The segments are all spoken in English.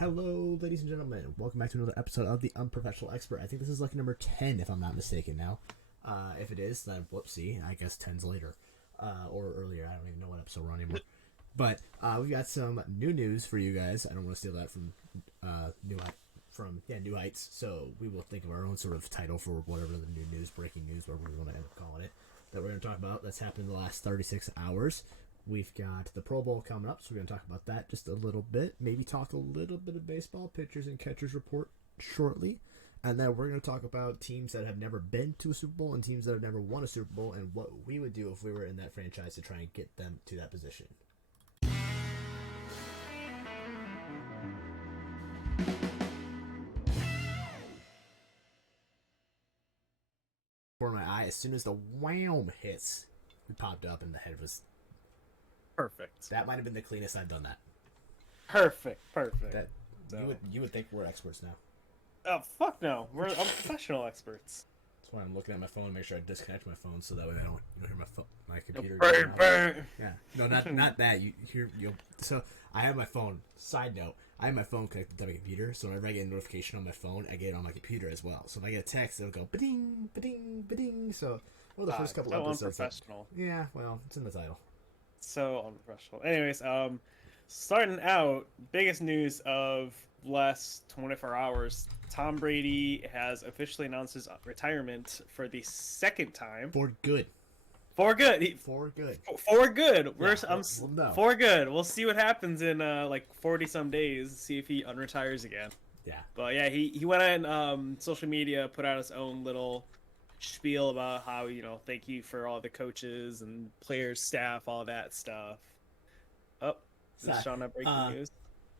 Hello, ladies and gentlemen. Welcome back to another episode of The Unprofessional Expert. I think this is lucky number 10, if I'm not mistaken now. If it is, then whoopsie. I guess 10's later. Or earlier. I don't even know what episode we're on anymore. But we've got some new news for you guys. I don't want to steal that from New Heights. So we will think of our own sort of title for whatever the new news, breaking news, whatever we want to end up calling it, that we're going to talk about. That's happened in the last 36 hours. We've got the Pro Bowl coming up, so we're going to talk about that just a little bit. Maybe talk a little bit of baseball, pitchers and catchers report shortly. And then we're going to talk about teams that have never been to a Super Bowl and teams that have never won a Super Bowl and what we would do if we were in that franchise to try and get them to that position. For my eye, as soon as the wham hits, it popped up and the head was... Perfect. That might have been the cleanest I've done that. Perfect. That you would think we're experts now. Oh fuck no, I'm professional experts. That's why I'm looking at my phone to make sure I disconnect my phone so that way I don't hear my computer. Bang. Yeah, no, not that. You hear So I have my phone. Side note: I have my phone connected to my computer, so whenever I get a notification on my phone, I get it on my computer as well. So if I get a text, it'll go ba-ding, ba-ding, ba-ding. So the first couple episodes. Unprofessional. Yeah, well, it's in the title. So unprofessional. Anyways, starting out, biggest news of last 24 hours. Tom Brady has officially announced his retirement for the second time. For good. For good. For good. For good. No. For good. We'll see what happens in like 40 some days. See if he unretires again. Yeah. But yeah, he went on social media, put out his own little spiel about how, thank you for all the coaches and players, staff, all that stuff. Oh, is Shawn not breaking news?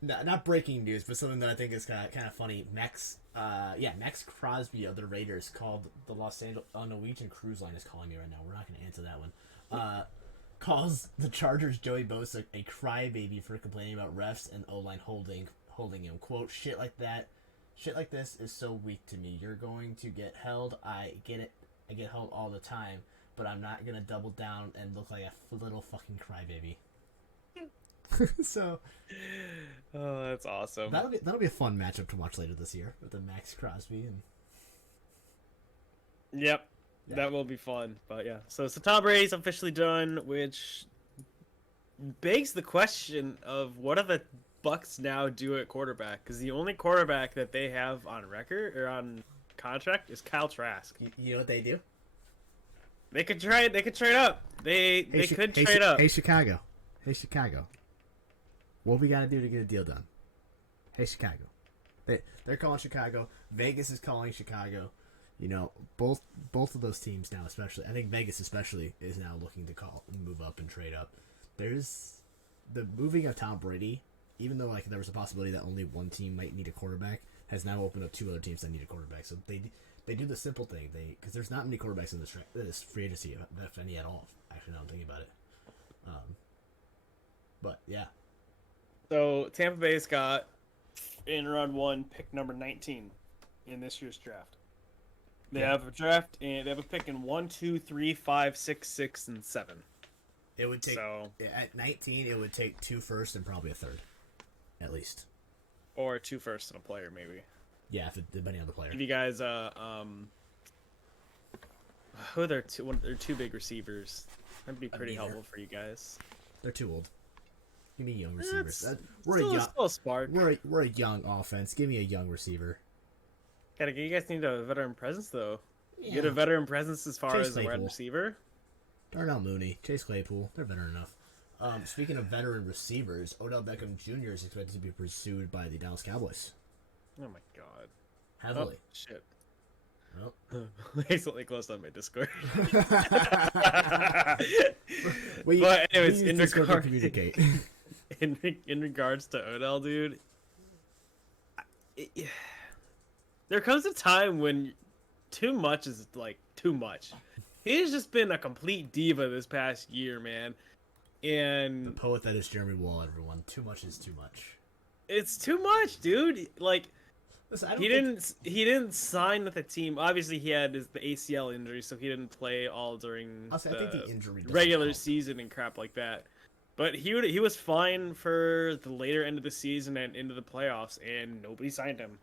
No, not breaking news, but something that I think is kind of funny. Max Crosby of the Raiders called the Los Angeles Norwegian Cruise Line is calling me right now. We're not going to answer that one. Calls the Chargers Joey Bosa a crybaby for complaining about refs and O-line holding him. Quote, shit like this is so weak to me. You're going to get held. I get it. I get held all the time, but I'm not going to double down and look like a little fucking crybaby. So, oh, that's awesome. That'll be a fun matchup to watch later this year with the Max Crosby and. Yep, yeah. That will be fun. But yeah, so Tom Brady's officially done, which begs the question of what do the Bucks now do at quarterback? Because the only quarterback that they have on record or on contract is Kyle Trask. You know what they do? They could try. They could trade up. They could trade up. Hey Chicago. What we gotta do to get a deal done? Hey Chicago. They're calling Chicago. Vegas is calling Chicago. Both of those teams now, especially. I think Vegas especially is now looking to move up and trade up. There's the moving of Tom Brady. Even though there was a possibility that only one team might need a quarterback, has now opened up two other teams that need a quarterback. So they do the simple thing. Because there's not many quarterbacks in this free agency, if any at all. Actually, now I'm thinking about it. But yeah. So Tampa Bay's got in round one pick number 19 in this year's draft. They have a draft and they have a pick in 1, 2, 3, 5, 6, 6, and 7. It would take at 19. It would take 2 firsts and probably a third, at least, or 2 firsts and a player maybe. Yeah, depending on the player. If you guys who are their two big receivers? That'd be pretty helpful for you guys. They're too old. Give me young receivers. We're a young offense. Give me a young receiver. You guys need a veteran presence though. Yeah. Get a veteran presence as far Chase as a wide receiver. Darnell Mooney, Chase Claypool, they're veteran enough. Speaking of veteran receivers, Odell Beckham Jr. is expected to be pursued by the Dallas Cowboys. Oh my god. Heavily. Oh, shit. Oh. Recently closed on my Discord. But anyways, communicate. in regards to Odell, dude, there comes a time when too much is too much. He's just been a complete diva this past year, man. And the poet that is Jeremy Wall, everyone. Too much is too much. It's too much, dude. Listen, he didn't sign with the team. Obviously, he had the ACL injury, so he didn't play all during I think the injury regular season and crap like that. But he was fine for the later end of the season and into the playoffs, and nobody signed him.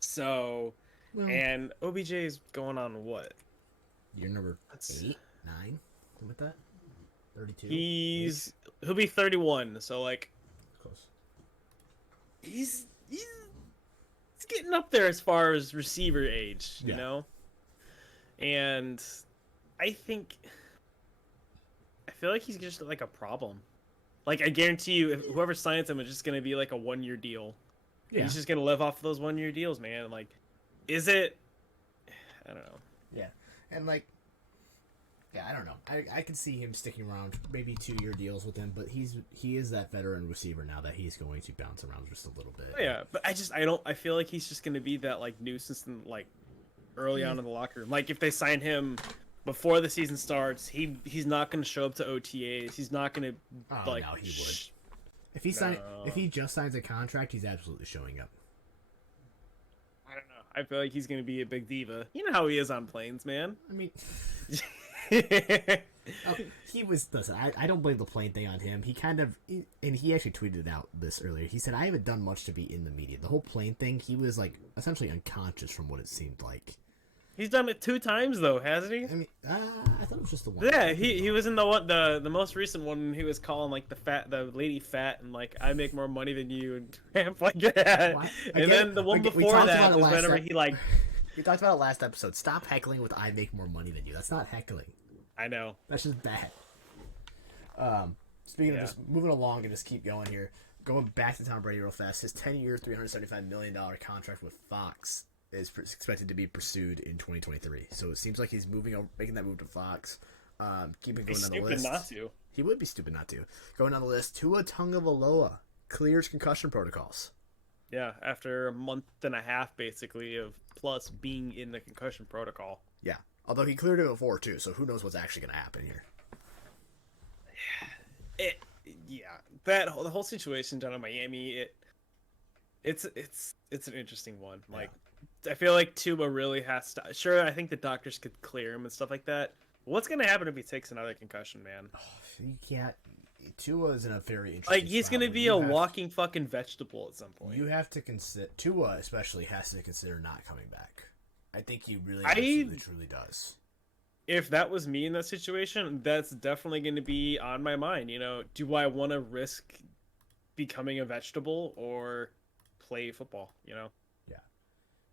So, Well, and OBJ is going on what? Year number 8, 9, something like that. 32. He'll be 31. So like, Close. he's getting up there as far as receiver age, you Yeah. know. And I feel like he's just like a problem. Like I guarantee you, if whoever signs him is just gonna be like a 1-year deal. Yeah. He's just gonna live off of those 1-year deals, man. Like, is it? I don't know. Yeah, and like, yeah, I don't know. I can see him sticking around, maybe 2-year deals with him, but he is that veteran receiver now that he's going to bounce around just a little bit. Oh, yeah, but I feel like he's just gonna be that like nuisance in like early on in the locker room. Like if they sign him before the season starts, he's not gonna show up to OTAs. He's not gonna like. No, he would. If he just signs a contract, he's absolutely showing up. I don't know. I feel like he's gonna be a big diva. You know how he is on planes, man. I mean, he was. Listen, I don't blame the plane thing on him. He kind of, and he actually tweeted out this earlier. He said, "I haven't done much to be in the media." The whole plane thing, he was like essentially unconscious from what it seemed like. He's done it 2 times though, hasn't he? I mean, I thought it was just the one. Yeah, he was in the most recent one. He was calling like the lady fat and like I make more money than you and crap like that. And then the one before that was whenever he like. We talked about it last episode. Stop heckling with "I make more money than you." That's not heckling. I know. That's just bad. Speaking of just moving along and just keep going here, going back to Tom Brady real fast. His 10-year, $375 million contract with Fox is expected to be pursued in 2023. So it seems like he's making that move to Fox. Keeping going on the list. Not to. He would be stupid not to. Going on the list, Tua Tagovailoa clears concussion protocols. Yeah, after a month and a half basically of plus being in the concussion protocol. Yeah, although he cleared it before too, so who knows what's actually going to happen here. The whole situation down in Miami, it's an interesting one. Like, I feel like Tua really has to. Sure, I think the doctors could clear him and stuff like that. What's gonna happen if he takes another concussion, man? You can't. Tua is in a very interesting. Like he's gonna be a walking fucking vegetable at some point. You have to consider Tua, especially, has to consider not coming back. I think he really, absolutely, truly does. If that was me in that situation, that's definitely going to be on my mind. You know, do I want to risk becoming a vegetable or play football? You know? Yeah.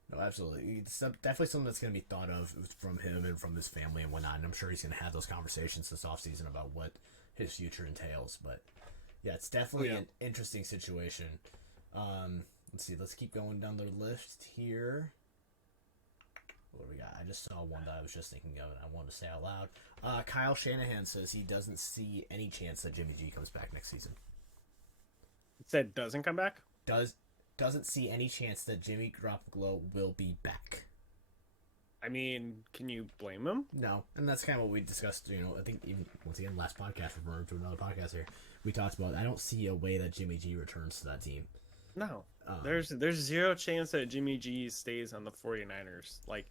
No, absolutely. It's definitely something that's going to be thought of from him and from his family and whatnot. And I'm sure he's going to have those conversations this offseason about what his future entails. But yeah, it's definitely an interesting situation. Let's see. Let's keep going down the list here. What do we got? I just saw one that I was just thinking of and I wanted to say out loud. Kyle Shanahan says he doesn't see any chance that Jimmy G comes back next season. It said doesn't come back? Doesn't see any chance that Jimmy Garoppolo will be back. I mean, can you blame him? No, and that's kind of what we discussed. You know, I think even once again last podcast, referring to another podcast here, we talked about. I don't see a way that Jimmy G returns to that team. No, there's zero chance that Jimmy G stays on the 49ers. Like,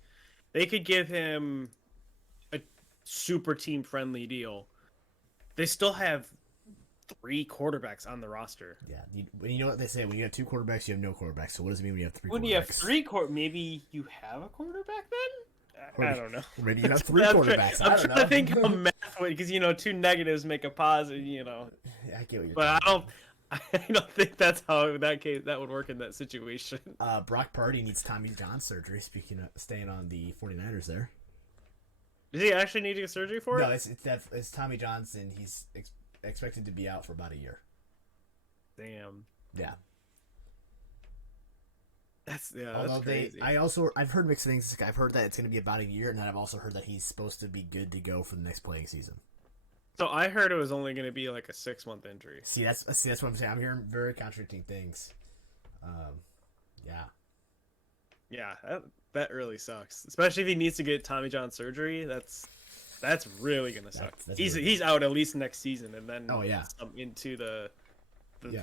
they could give him a super team friendly deal. They still have 3 quarterbacks on the roster. Yeah, you know what they say: when you have 2 quarterbacks, you have no quarterbacks. So what does it mean when you have 3 quarterbacks? When you have 3 maybe you have a quarterback then? I don't know. Maybe you have 3 quarterbacks. I'm trying to think of math because 2 negatives make a positive. Yeah, I get what you're. But I don't think that's how that would work in that situation. Brock Purdy needs Tommy John surgery. Speaking of staying on the 49ers there. Does he actually need to get surgery for it? No, it's Tommy Johnson. He's expected to be out for about a year. Damn. Yeah. That's crazy. I've heard mixed things. I've heard that it's going to be about a year, and then I've also heard that he's supposed to be good to go for the next playing season. So I heard it was only going to be like a 6-month injury. See, that's what I'm saying. I'm hearing very contradicting things. Yeah. Yeah, that really sucks. Especially if he needs to get Tommy John surgery. That's really gonna suck. He's out at least next season, and then into the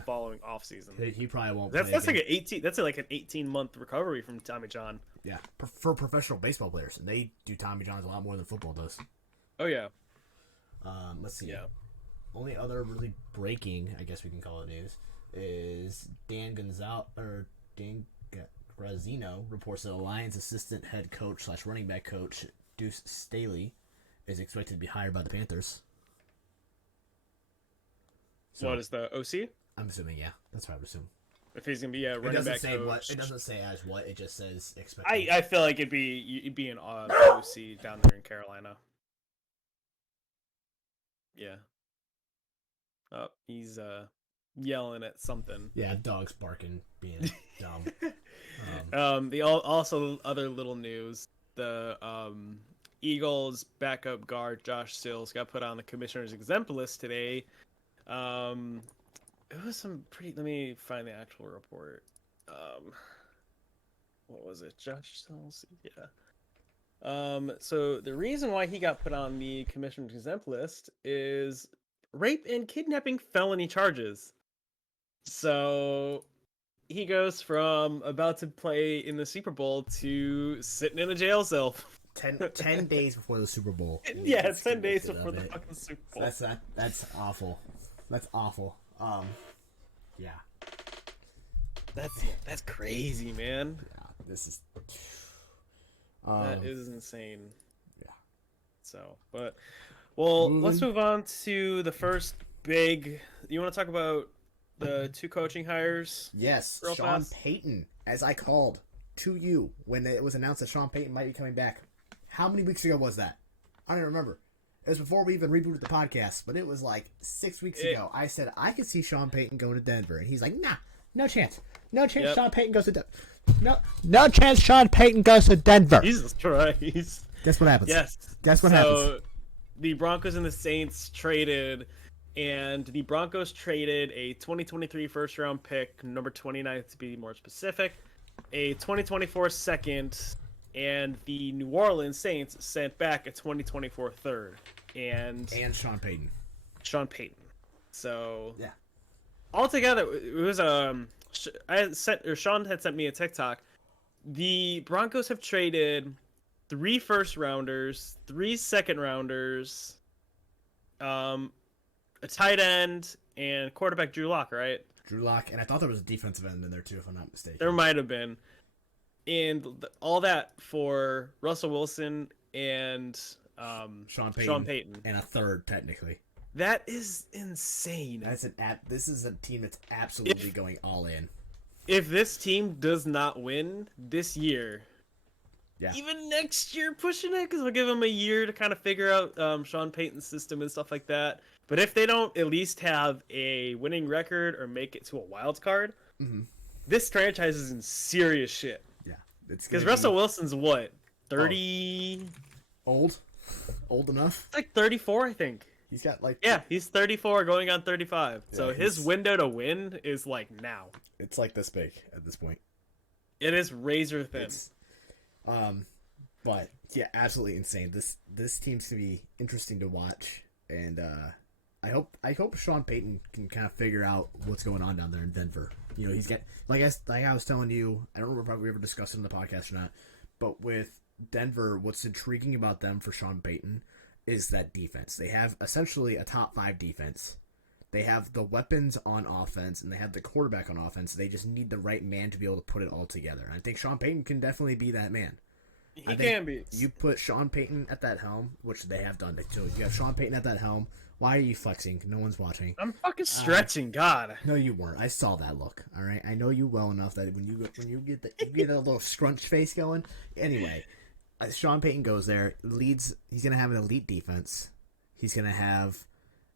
following off season. He probably won't. That's like an 18-month recovery from Tommy John. Yeah, for professional baseball players, and they do Tommy Johns a lot more than football does. Oh yeah. Let's see. Yeah. only other really breaking, I guess we can call it news, is Dan Grazzino reports that the Lions assistant head coach / running back coach Deuce Staley is expected to be hired by the Panthers. So, what is the OC? I'm assuming, yeah. That's what I would assume. If he's gonna be a running back coach. It doesn't say as what. It just says expected. I feel like it'd be an OC down there in Carolina. Yeah. Oh, he's yelling at something. Yeah, dog's barking, being dumb. The also other little news: the Eagles backup guard Josh Sills got put on the commissioner's exempt list today. It was some pretty. Let me find the actual report. What was it? Josh Sills? Yeah. So the reason why he got put on the commissioner's exempt list is rape and kidnapping felony charges. So he goes from about to play in the Super Bowl to sitting in a jail cell. 10 days before the Super Bowl. Yeah, 10 days before the fucking Super Bowl. That's awful. That's awful. Yeah. That's crazy, man. Yeah, this is. That is insane. Yeah. So, let's move on to the first big. You want to talk about the 2 coaching hires? Yes, Sean Payton, as I called to you when it was announced that Sean Payton might be coming back. How many weeks ago was that? I don't remember. It was before we even rebooted the podcast, but it was like 6 weeks ago. I said I could see Sean Payton going to Denver, and he's like, nah, no chance. No chance Sean Payton goes to Denver. No chance Sean Payton goes to Denver. Jesus Christ. Guess what happens? Yes. Guess what happens? The Broncos and the Saints traded, and the Broncos traded a 2023 first-round pick, number 29 to be more specific, a 2024 second, and the New Orleans Saints sent back a 2024 third. And Sean Payton. So yeah, altogether it was Sean had sent me a TikTok. The Broncos have traded 3 first rounders, 3 second rounders, a tight end, and quarterback Drew Lock, right? Drew Lock, and I thought there was a defensive end in there too, if I'm not mistaken. There might have been. And all that for Russell Wilson and Sean Payton. And a third, technically. That is insane. This is a team that's absolutely going all in. If this team does not win this year, yeah, even next year pushing it, because we'll give them a year to kind of figure out Sean Payton's system and stuff like that. But if they don't at least have a winning record or make it to a wild card, this franchise is in serious shit. Yeah. Because Russell Wilson's what? 30? Old enough? It's like 34, I think. He's got like... Yeah, he's 34 going on 35. Yeah, so his window to win is like now. It's like this big at this point. It is razor thin. But yeah, absolutely insane. This team's gonna be interesting to watch, and I hope Sean Payton can kind of figure out what's going on down there in Denver. You know, he's got like I was telling you, I don't remember if we ever discussed it in the podcast or not, but with Denver, what's intriguing about them for Sean Payton is that defense. They have essentially a top 5 defense. They have the weapons on offense, and they have the quarterback on offense. They just need the right man to be able to put it all together. And I think Sean Payton can definitely be that man. He can be. You put Sean Payton at that helm, which they have done. So you have Sean Payton at that helm. Why are you flexing? No one's watching. I'm fucking stretching, God. No, you weren't. I saw that look. All right, I know you well enough that when you get a little scrunch face going. Anyway, Sean Payton goes there, leads. He's gonna have an elite defense. He's gonna have,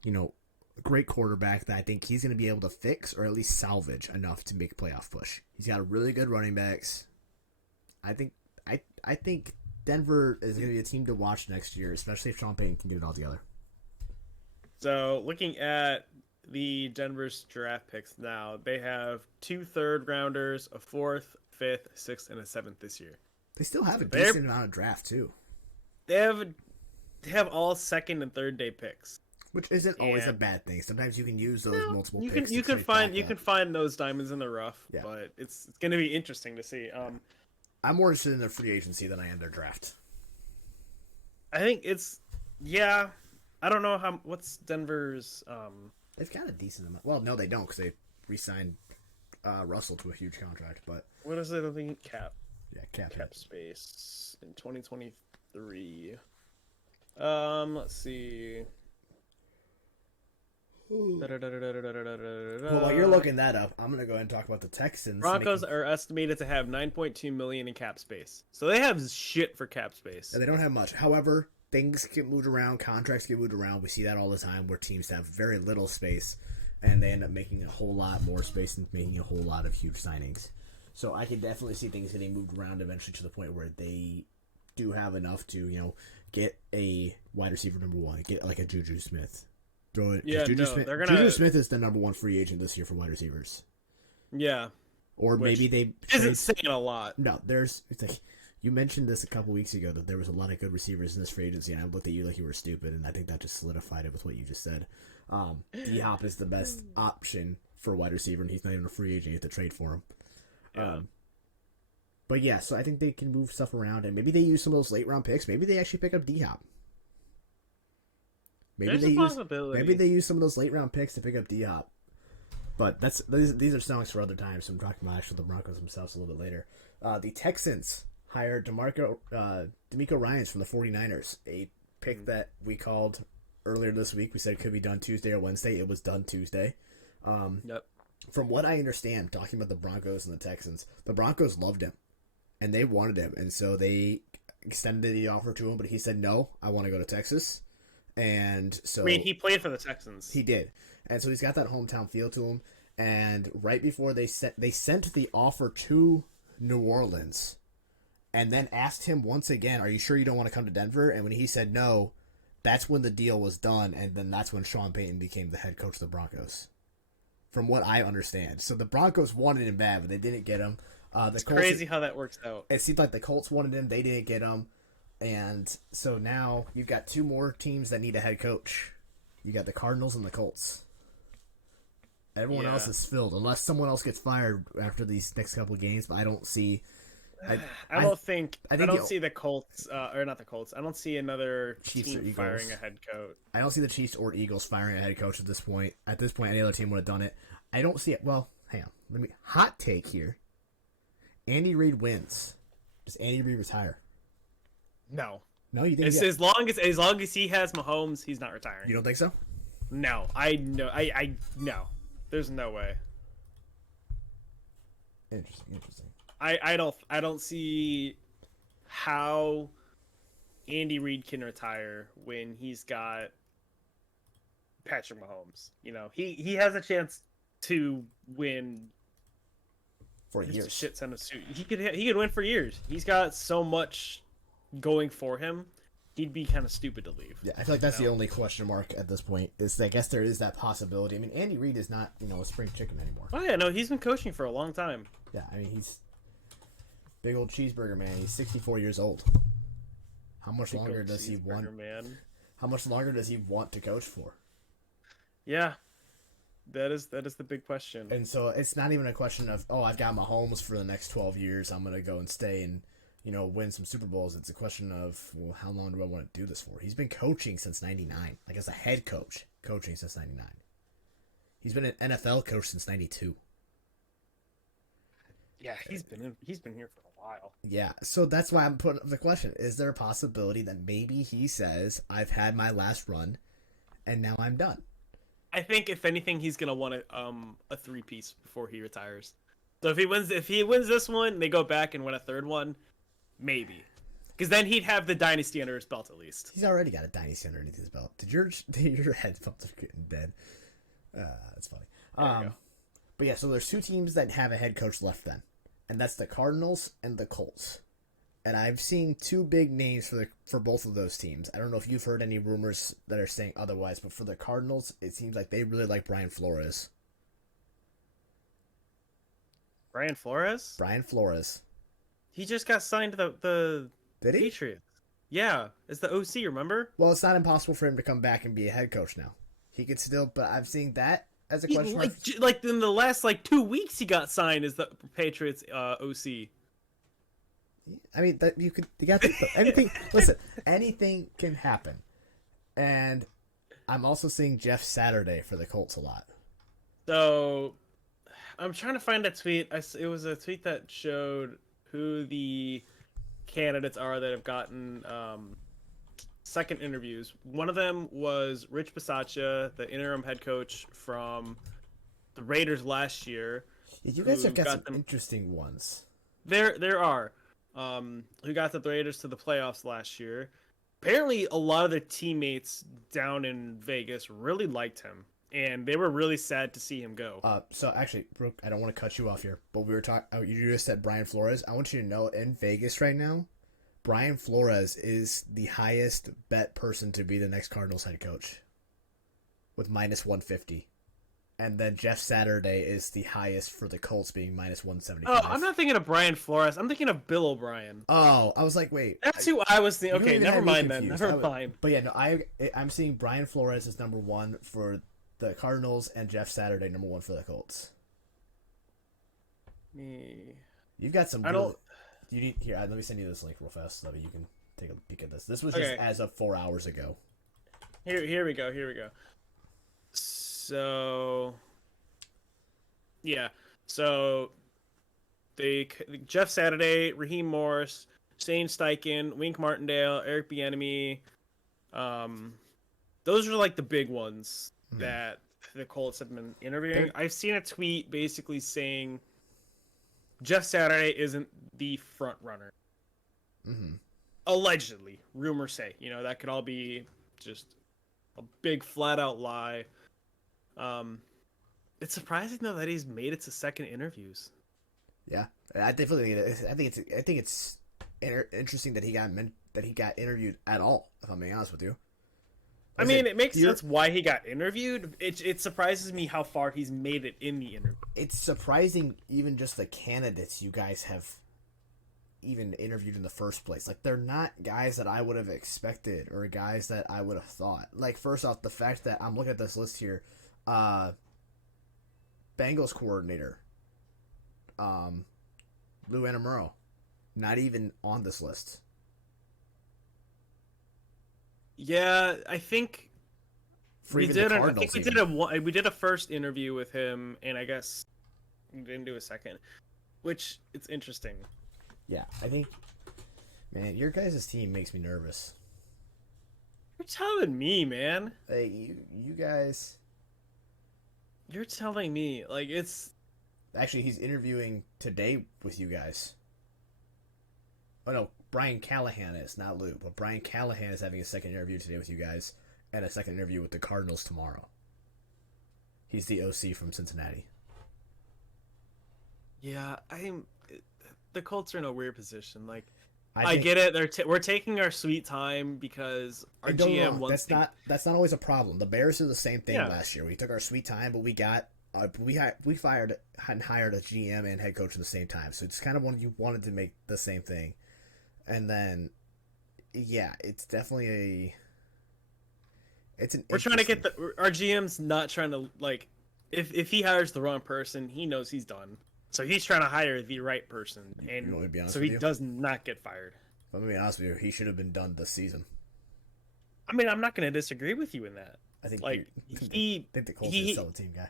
a great quarterback that I think he's gonna be able to fix or at least salvage enough to make a playoff push. He's got really good running backs. I think Denver is gonna be a team to watch next year, especially if Sean Payton can get it all together. So, looking at the Denver's draft picks now, they have 2 third-rounders, a 4th, 5th, 6th, and a 7th this year. They still have a decent amount of draft, too. They have all 2nd and 3rd day picks. Which isn't always a bad thing. Sometimes you can use those multiple picks. You can find those diamonds in the rough, but it's going to be interesting to see. I'm more interested in their free agency than I am their draft. I think it's I don't know what's Denver's. They've got a decent amount. Well, no, they don't because they re-signed Russell to a huge contract. But What is it? I think cap cap space in 2023. Let's see. Well, while you're looking that up, I'm gonna go ahead and talk about the Texans. Broncos are estimated to have 9.2 million in cap space, so they have shit for cap space. They don't have much. However, things get moved around, contracts get moved around. We see that all the time where teams have very little space, and they end up making a whole lot more space and making a whole lot of huge signings. So I can definitely see things getting moved around eventually to the point where they do have enough to get a wide receiver number one, get like a Juju Smith. Throw it. Yeah, Juju no, Smith, they're gonna. Juju Smith is the number one free agent this year for wide receivers. Yeah, Or maybe they isn't saying a lot. No, it's like you mentioned this a couple weeks ago that there was a lot of good receivers in this free agency, and I looked at you like you were stupid, and I think that just solidified it with what you just said. D-Hop is the best option for a wide receiver, and he's not even a free agent. You have to trade for him. Yeah. But yeah, so I think they can move stuff around, and maybe they use some of those late round picks. Maybe they actually pick up D-Hop. Maybe they use some of those late round picks to pick up D-Hop. But these are songs for other times, so I'm talking about actually the Broncos themselves a little bit later. The Texans hired DeMeco Ryans from the 49ers, a pick that we called earlier this week. We said it could be done Tuesday or Wednesday. It was done Tuesday. Yep. From what I understand, talking about the Broncos and the Texans, the Broncos loved him, and they wanted him, and so they extended the offer to him, but he said, no, I want to go to Texas. And so, I mean, he played for the Texans. He did, and so he's got that hometown feel to him. And right before they sent the offer to New Orleans, and then asked him once again, "Are you sure you don't want to come to Denver?" And when he said no, that's when the deal was done, and then that's when Sean Payton became the head coach of the Broncos. From what I understand, so the Broncos wanted him bad, but they didn't get him. It's crazy how that works out. It seemed like the Colts wanted him, they didn't get him. And so now you've got two more teams that need a head coach. You got the Cardinals and the Colts. Everyone else is filled, unless someone else gets fired after these next couple of games. But I don't see. I don't see the Colts, or not the Colts. I don't see another Chiefs team firing a head coach. I don't see the Chiefs or Eagles firing a head coach at this point. At this point, any other team would have done it. I don't see it. Well, hang on. Hot take here. Andy Reid wins. Does Andy Reid retire? No. No, you think as long as he has Mahomes, he's not retiring. You don't think so? No, I no. There's no way. Interesting. I don't see how Andy Reid can retire when he's got Patrick Mahomes. He has a chance to win for years. Shit ton of suit. He could win for years. He's got so much going for him. He'd be kind of stupid to leave. Yeah, I feel like that's the only question mark at this point. I guess there is that possibility. I mean, Andy Reid is not, a spring chicken anymore. Oh yeah, no, he's been coaching for a long time. Yeah, I mean, he's big old cheeseburger man. He's 64 years old. How much longer does he want? Man. How much longer does he want to coach for? Yeah, that is the big question. And so it's not even a question of, I've got Mahomes for the next 12 years. I'm gonna go and stay and win some Super Bowls. It's a question of, well, how long do I want to do this for? He's been coaching since 99. Like, as a head coach, coaching since 99. He's been an NFL coach since 92. Yeah, he's been here for a while. Yeah, so that's why I'm putting up the question. Is there a possibility that maybe he says, I've had my last run, and now I'm done? I think, if anything, he's going to want a three-piece before he retires. So if he wins this one, they go back and win a third one, maybe. Because then he'd have the dynasty under his belt at least. He's already got a dynasty underneath his belt. Did your headphones are getting dead? That's funny. But yeah, so there's two teams that have a head coach left then. And that's the Cardinals and the Colts. And I've seen two big names for both of those teams. I don't know if you've heard any rumors that are saying otherwise, but for the Cardinals, it seems like they really like Brian Flores. Brian Flores? Brian Flores. He just got signed to the Did he? Patriots. Yeah, it's the OC, remember? Well, it's not impossible for him to come back and be a head coach now. He could still, but I've seen that as a question. Like in the last 2 weeks, he got signed as the Patriots OC. I mean, anything. Listen, anything can happen, and I'm also seeing Jeff Saturday for the Colts a lot. So I'm trying to find a tweet. It was a tweet that showed who the candidates are that have gotten second interviews. One of them was Rich Bisaccia, the interim head coach from the Raiders last year. Yeah, you guys have got some interesting ones. There are. Who got the Raiders to the playoffs last year. Apparently, a lot of their teammates down in Vegas really liked him, and they were really sad to see him go. So actually, Brooke, I don't want to cut you off here, but we were talking. You just said Brian Flores. I want you to know, in Vegas right now, Brian Flores is the highest bet person to be the next Cardinals head coach, with -150. And then Jeff Saturday is the highest for the Colts, being -175. Oh, I'm not thinking of Brian Flores. I'm thinking of Bill O'Brien. Oh, I was like, wait. That's who I was thinking. Okay, never mind then. Never mind. But yeah, no, I'm seeing Brian Flores as number 1 for the Cardinals and Jeff Saturday number 1 for the Colts. You've got some. You need here. Let me send you this link real fast so that you can take a peek at this. This was just as of 4 hours ago. Here we go. So, yeah. So, Jeff Saturday, Raheem Morris, Shane Steichen, Wink Martindale, Eric Bieniemy. Those are like the big ones that the Colts have been interviewing. I've seen a tweet basically saying Jeff Saturday isn't the front runner. Allegedly, rumors say. That could all be just a big flat out lie. It's surprising though that he's made it to second interviews. Yeah, I definitely think it's interesting that he got interviewed at all. If I'm being honest with you, I mean, it makes sense why he got interviewed. It surprises me how far he's made it in the interview. It's surprising even just the candidates you guys have even interviewed in the first place. Like, they're not guys that I would have expected or guys that I would have thought. Like, first off, the fact that I'm looking at this list here, Bengals coordinator, Lou Anamuro, not even on this list. Yeah, I think we did a first interview with him, and I guess we didn't do a second, which it's interesting. Yeah, I think, man, your guys' team makes me nervous. You're telling me, man. Hey, you guys. You're telling me, like, it's... Actually, he's interviewing today with you guys. Oh, no, Brian Callahan is, not Lou, but Brian Callahan is having a second interview today with you guys, and a second interview with the Cardinals tomorrow. He's the OC from Cincinnati. Yeah, the Colts are in a weird position. Like, I get it. We're taking our sweet time because our GM wants. That's not always a problem. The Bears did the same thing last year. We took our sweet time, but we fired and hired a GM and head coach at the same time. So it's kind of you wanted to make the same thing, and then it's definitely we're trying to get our GM's not trying to, like, if he hires the wrong person, he knows he's done. So he's trying to hire the right person, and so he does not get fired. Let me be honest with you, he should have been done this season. I mean, I'm not going to disagree with you in that. I think like the Colts should sell the team, guy.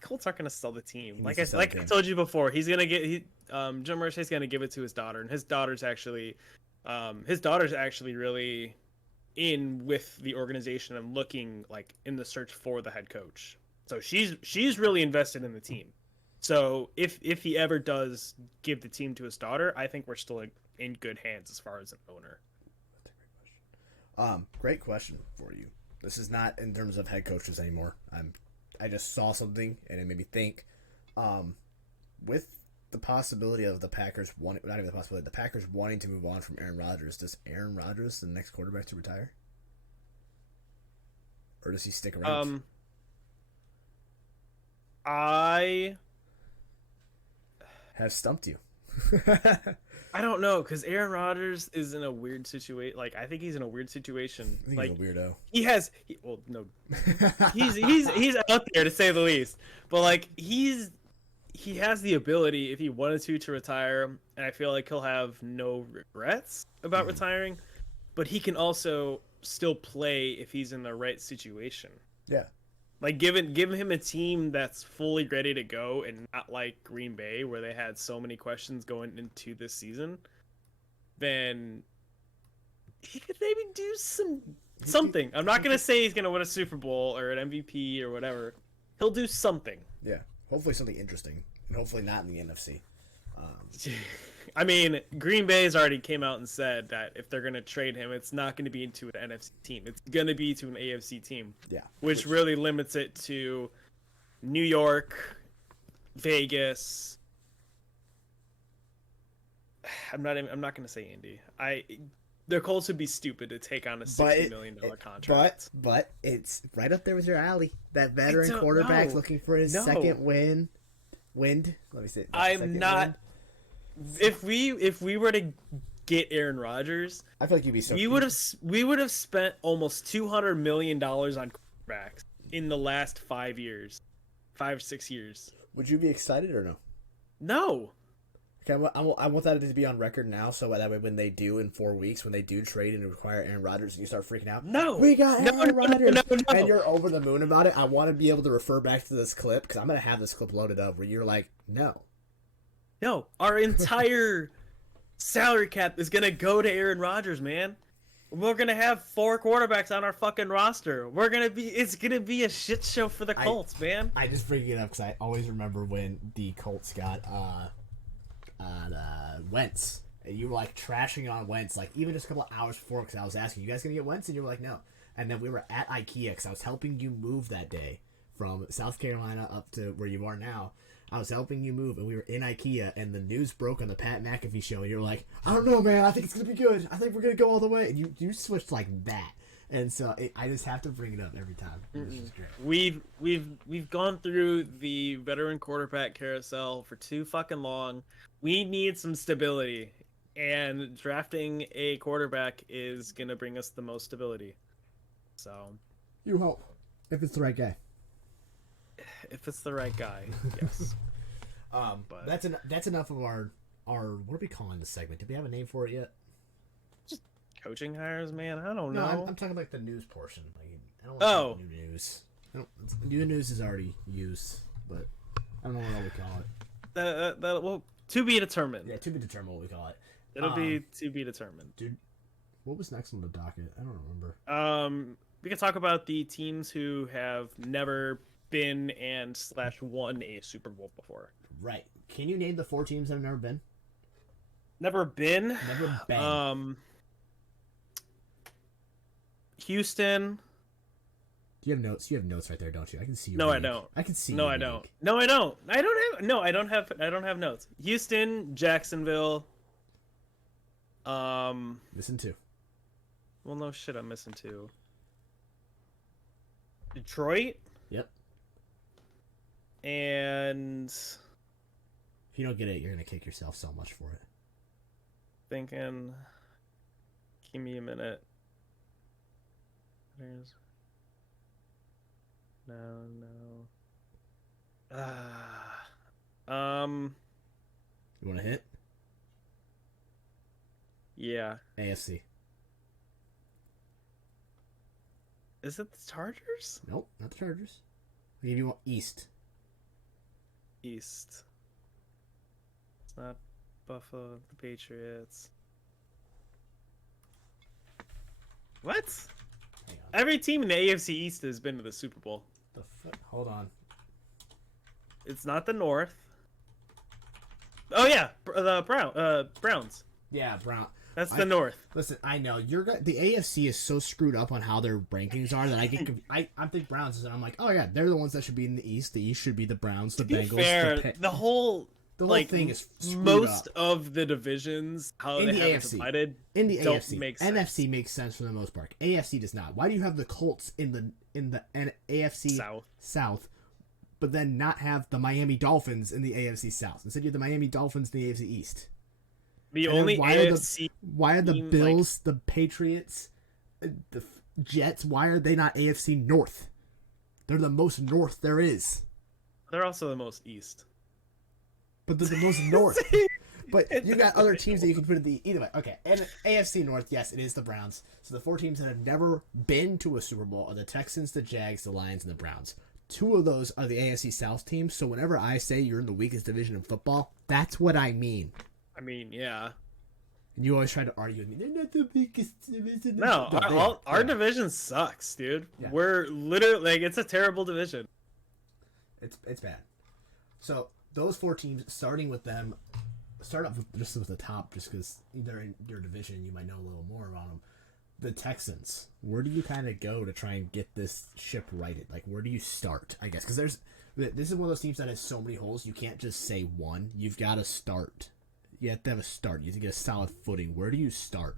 Colts aren't going to sell the team. I told you before, he's going to get Jim Irsay's going to give it to his daughter, and his daughter's actually really in with the organization and looking like in the search for the head coach. So she's really invested in the team. So if he ever does give the team to his daughter, I think we're still in good hands as far as an owner. Great question for you. This is not in terms of head coaches anymore. I just saw something and it made me think. With the possibility of the Packers the Packers wanting to move on from Aaron Rodgers, does Aaron Rodgers the next quarterback to retire, or does he stick around? I have stumped you. I don't know, because Aaron Rodgers is in a weird situation. Like, I think he's in a weird situation. I think he's a weirdo. He's out there, to say the least. But, like, he has the ability, if he wanted to retire, and I feel like he'll have no regrets about retiring. But he can also still play if he's in the right situation. Yeah. Like give him a team that's fully ready to go and not like Green Bay where they had so many questions going into this season, then he could maybe do something. I'm not gonna say he's gonna win a Super Bowl or an MVP or whatever. He'll do something. Yeah. Hopefully something interesting, and hopefully not in the NFC. I mean, Green Bay's already came out and said that if they're gonna trade him, it's not gonna be into an NFC team. It's gonna be to an AFC team. Yeah. Which really limits it to New York, Vegas. I'm not gonna say Indy. The Colts would be stupid to take on a $60 million contract. But it's right up there with your alley. That veteran quarterback looking for his second wind. Let me see. I'm not. If we were to get Aaron Rodgers, I feel like you'd be so. We would have spent almost $200 million on quarterbacks in the last 5 years, 5 or 6 years. Would you be excited or no? No. Okay, I want that to be on record now, so that way when they do in 4 weeks, when they do trade and require Aaron Rodgers, and you start freaking out. No, we got Aaron Rodgers, no. And you're over the moon about it. I want to be able to refer back to this clip because I'm gonna have this clip loaded up where you're like, no. No, our entire salary cap is gonna go to Aaron Rodgers, man. We're gonna have 4 quarterbacks on our fucking roster. It's gonna be a shit show for the Colts, man. I just bring it up because I always remember when the Colts got Wentz, and you were like trashing on Wentz, like even just a couple of hours before, because I was asking, you guys gonna get Wentz, and you were like, no. And then we were at IKEA because I was helping you move that day from South Carolina up to where you are now. I was helping you move, and we were in IKEA, and the news broke on the Pat McAfee show, and you were like, I don't know, man, I think it's going to be good. I think we're going to go all the way. And you switched like that. And so I just have to bring it up every time. Which is great. We've gone through the veteran quarterback carousel for too fucking long. We need some stability, and drafting a quarterback is going to bring us the most stability. So you hope, if it's the right guy. If it's the right guy, yes. But that's enough of our what are we calling this segment? Did we have a name for it yet? Just coaching hires, man. I don't know. No, I'm talking like the news portion. Like, I don't want new news. New news is already used, but I don't know what we call it. That well, to be determined. Yeah, to be determined what we call it. It'll be to be determined. Dude, what was next on the docket? I don't remember. We can talk about the teams who have never been and / won a Super Bowl before. Right. Can you name the 4 teams that have never been? Never been? Never been. Houston. Do you have notes? You have notes right there, don't you? I can see your No, league. I don't. I can see No, your I league. don't. No, I don't. I don't have notes. Houston, Jacksonville. Missing 2. Well, no shit, I'm missing 2. Detroit? Yep. And if you don't get it, you're gonna kick yourself so much for it. Thinking, give me a minute. There's no. You want to hit? Yeah. AFC. Is it the Chargers? Nope, not the Chargers. I'll give you East. East. It's not Buffalo, the Patriots. What? Hang on. Every team in the AFC East has been to the Super Bowl. The fuck? Hold on. It's not the North. Oh yeah, the Browns. Yeah, Brown. That's the North. Listen, I know the AFC is so screwed up on how their rankings are that I get I think Browns and I'm like, oh yeah, they're the ones that should be in the East. The East should be the Browns, the Bengals. Fair, the whole thing is most up. Of the divisions how in they the have AFC. it divided In the don't AFC, make sense. NFC makes sense for the most part. AFC does not. Why do you have the Colts in the AFC South, but then not have the Miami Dolphins in the AFC South? Instead, you have the Miami Dolphins in the AFC East. The And only AFC why are the Bills, the Patriots, the Jets? Why are they not AFC North? They're the most North there is. They're also the most East. But they're the most North. But you got other teams that you can put in the either way. Okay, and AFC North, yes, it is the Browns. So the 4 teams that have never been to a Super Bowl are the Texans, the Jags, the Lions, and the Browns. 2 of those are the AFC South teams. So whenever I say you're in the weakest division in football, that's what I mean. I mean, yeah. And you always try to argue with me. They're not the weakest division. No, our division sucks, dude. Yeah. We're literally like it's a terrible division. It's bad. So those 4 teams, starting with them, start off just with the top, just because they're in your division, you might know a little more about them. The Texans. Where do you kind of go to try and get this ship righted? Like, where do you start? I guess because this is one of those teams that has so many holes. You can't just say one. You've got to start. You have to have a start. You have to get a solid footing. Where do you start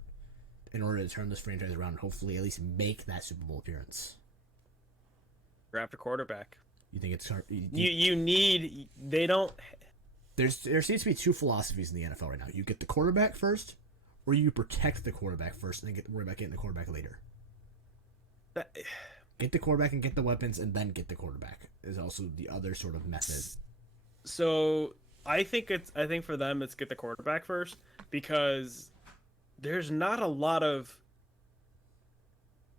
in order to turn this franchise around and hopefully at least make that Super Bowl appearance? Draft a quarterback. You think it's hard? You need. They don't. There seems to be 2 philosophies in the NFL right now. You get the quarterback first, or you protect the quarterback first and then worry about getting the quarterback later. Get the quarterback and get the weapons, and then get the quarterback is also the other sort of method. So I think for them it's get the quarterback first, because there's not a lot of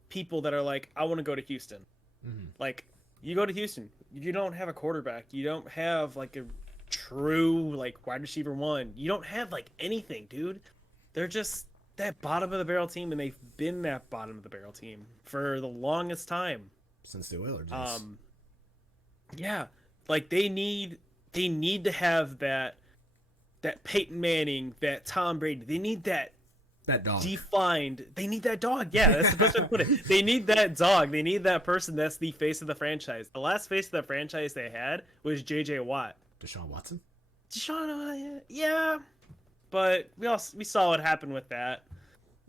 people that are like, I want to go to Houston. Mm-hmm. Like, you go to Houston, you don't have a quarterback, you don't have like a true like wide receiver 1, you don't have like anything, dude. They're just that bottom of the barrel team, and they've been that bottom of the barrel team for the longest time since the Oilers. Yeah, like they need to have that Peyton Manning, that Tom Brady. They need that dog defined. They need that dog. Yeah, that's the best way to put it. They need that dog. They need that person that's the face of the franchise. The last face of the franchise they had was J.J. Watt. Deshaun Watson. Yeah, but we saw what happened with that.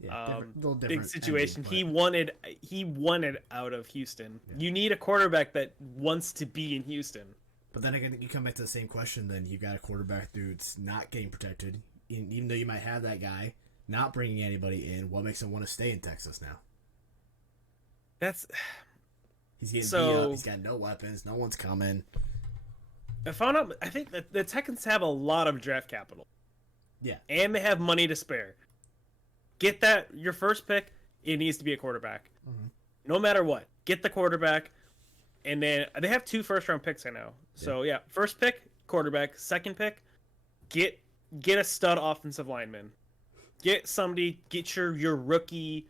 Yeah, different big situation. Ending, but... he wanted out of Houston. Yeah. You need a quarterback that wants to be in Houston. But then again, you come back to the same question. Then you got a quarterback that's not getting protected, even though you might have that guy, not bringing anybody in. What makes him want to stay in Texas now? He's getting beat up. He's got no weapons. No one's coming. I think that the Texans have a lot of draft capital. Yeah, and they have money to spare. Get that your first pick. It needs to be a quarterback. Mm-hmm. No matter what, get the quarterback. And then they have 2 first-round picks right now. So, yeah, first pick, quarterback. Second pick, get a stud offensive lineman. Get your rookie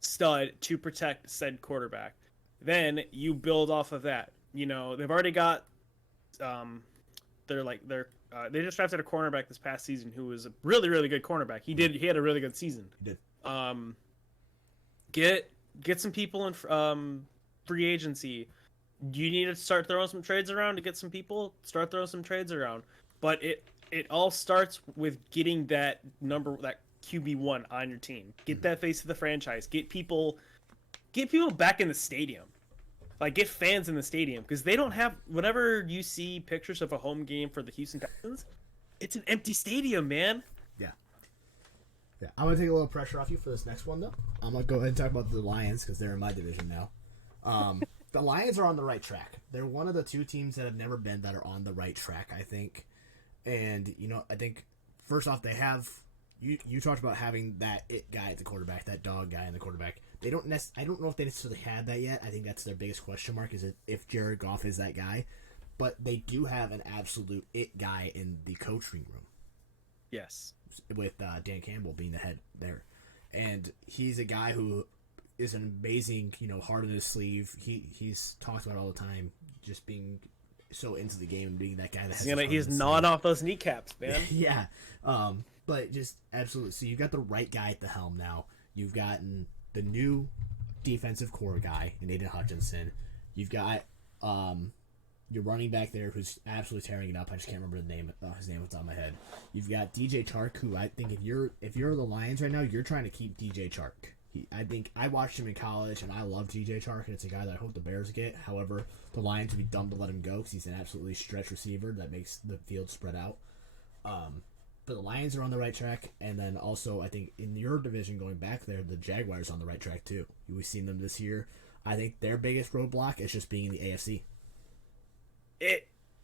stud to protect said quarterback. Then you build off of that. You know, they've already got they just drafted a cornerback this past season who was a really, really good cornerback. He had a really good season. He did. Get some people in free agency. You need to start throwing some trades around to get some people. Start throwing some trades around, but it all starts with getting that QB1 on your team. Get that face of the franchise. Get people back in the stadium. Like, get fans in the stadium, because they don't have. Whenever you see pictures of a home game for the Houston Texans, it's an empty stadium, man. Yeah. I'm gonna take a little pressure off you for this next one, though. I'm gonna go ahead and talk about the Lions because they're in my division now. The Lions are on the right track. They're one of the 2 teams that have never been that are on the right track, I think. And, I think, first off, they have... You talked about having that it guy at the quarterback, that dog guy in the quarterback. I don't know if they necessarily had that yet. I think that's their biggest question mark, is if Jared Goff is that guy. But they do have an absolute it guy in the coaching room. Yes. With Dan Campbell being the head there. And he's a guy who... is an amazing, heart in his sleeve. He's talked about all the time, just being so into the game and being that guy that he's gnawing off those kneecaps, man. Yeah. But just absolutely. So you've got the right guy at the helm now. You've gotten the new defensive core guy in Aiden Hutchinson. You've got your running back there who's absolutely tearing it up. I just can't remember his name. It's on my head. You've got DJ Chark, who I think if you're the Lions right now, you're trying to keep DJ Chark. I think I watched him in college, and I love DJ Chark, and it's a guy that I hope the Bears get. However, the Lions would be dumb to let him go because he's an absolutely stretch receiver that makes the field spread out. But the Lions are on the right track, and then also I think in your division going back there, the Jaguars are on the right track too. We've seen them this year. I think their biggest roadblock is just being in the AFC.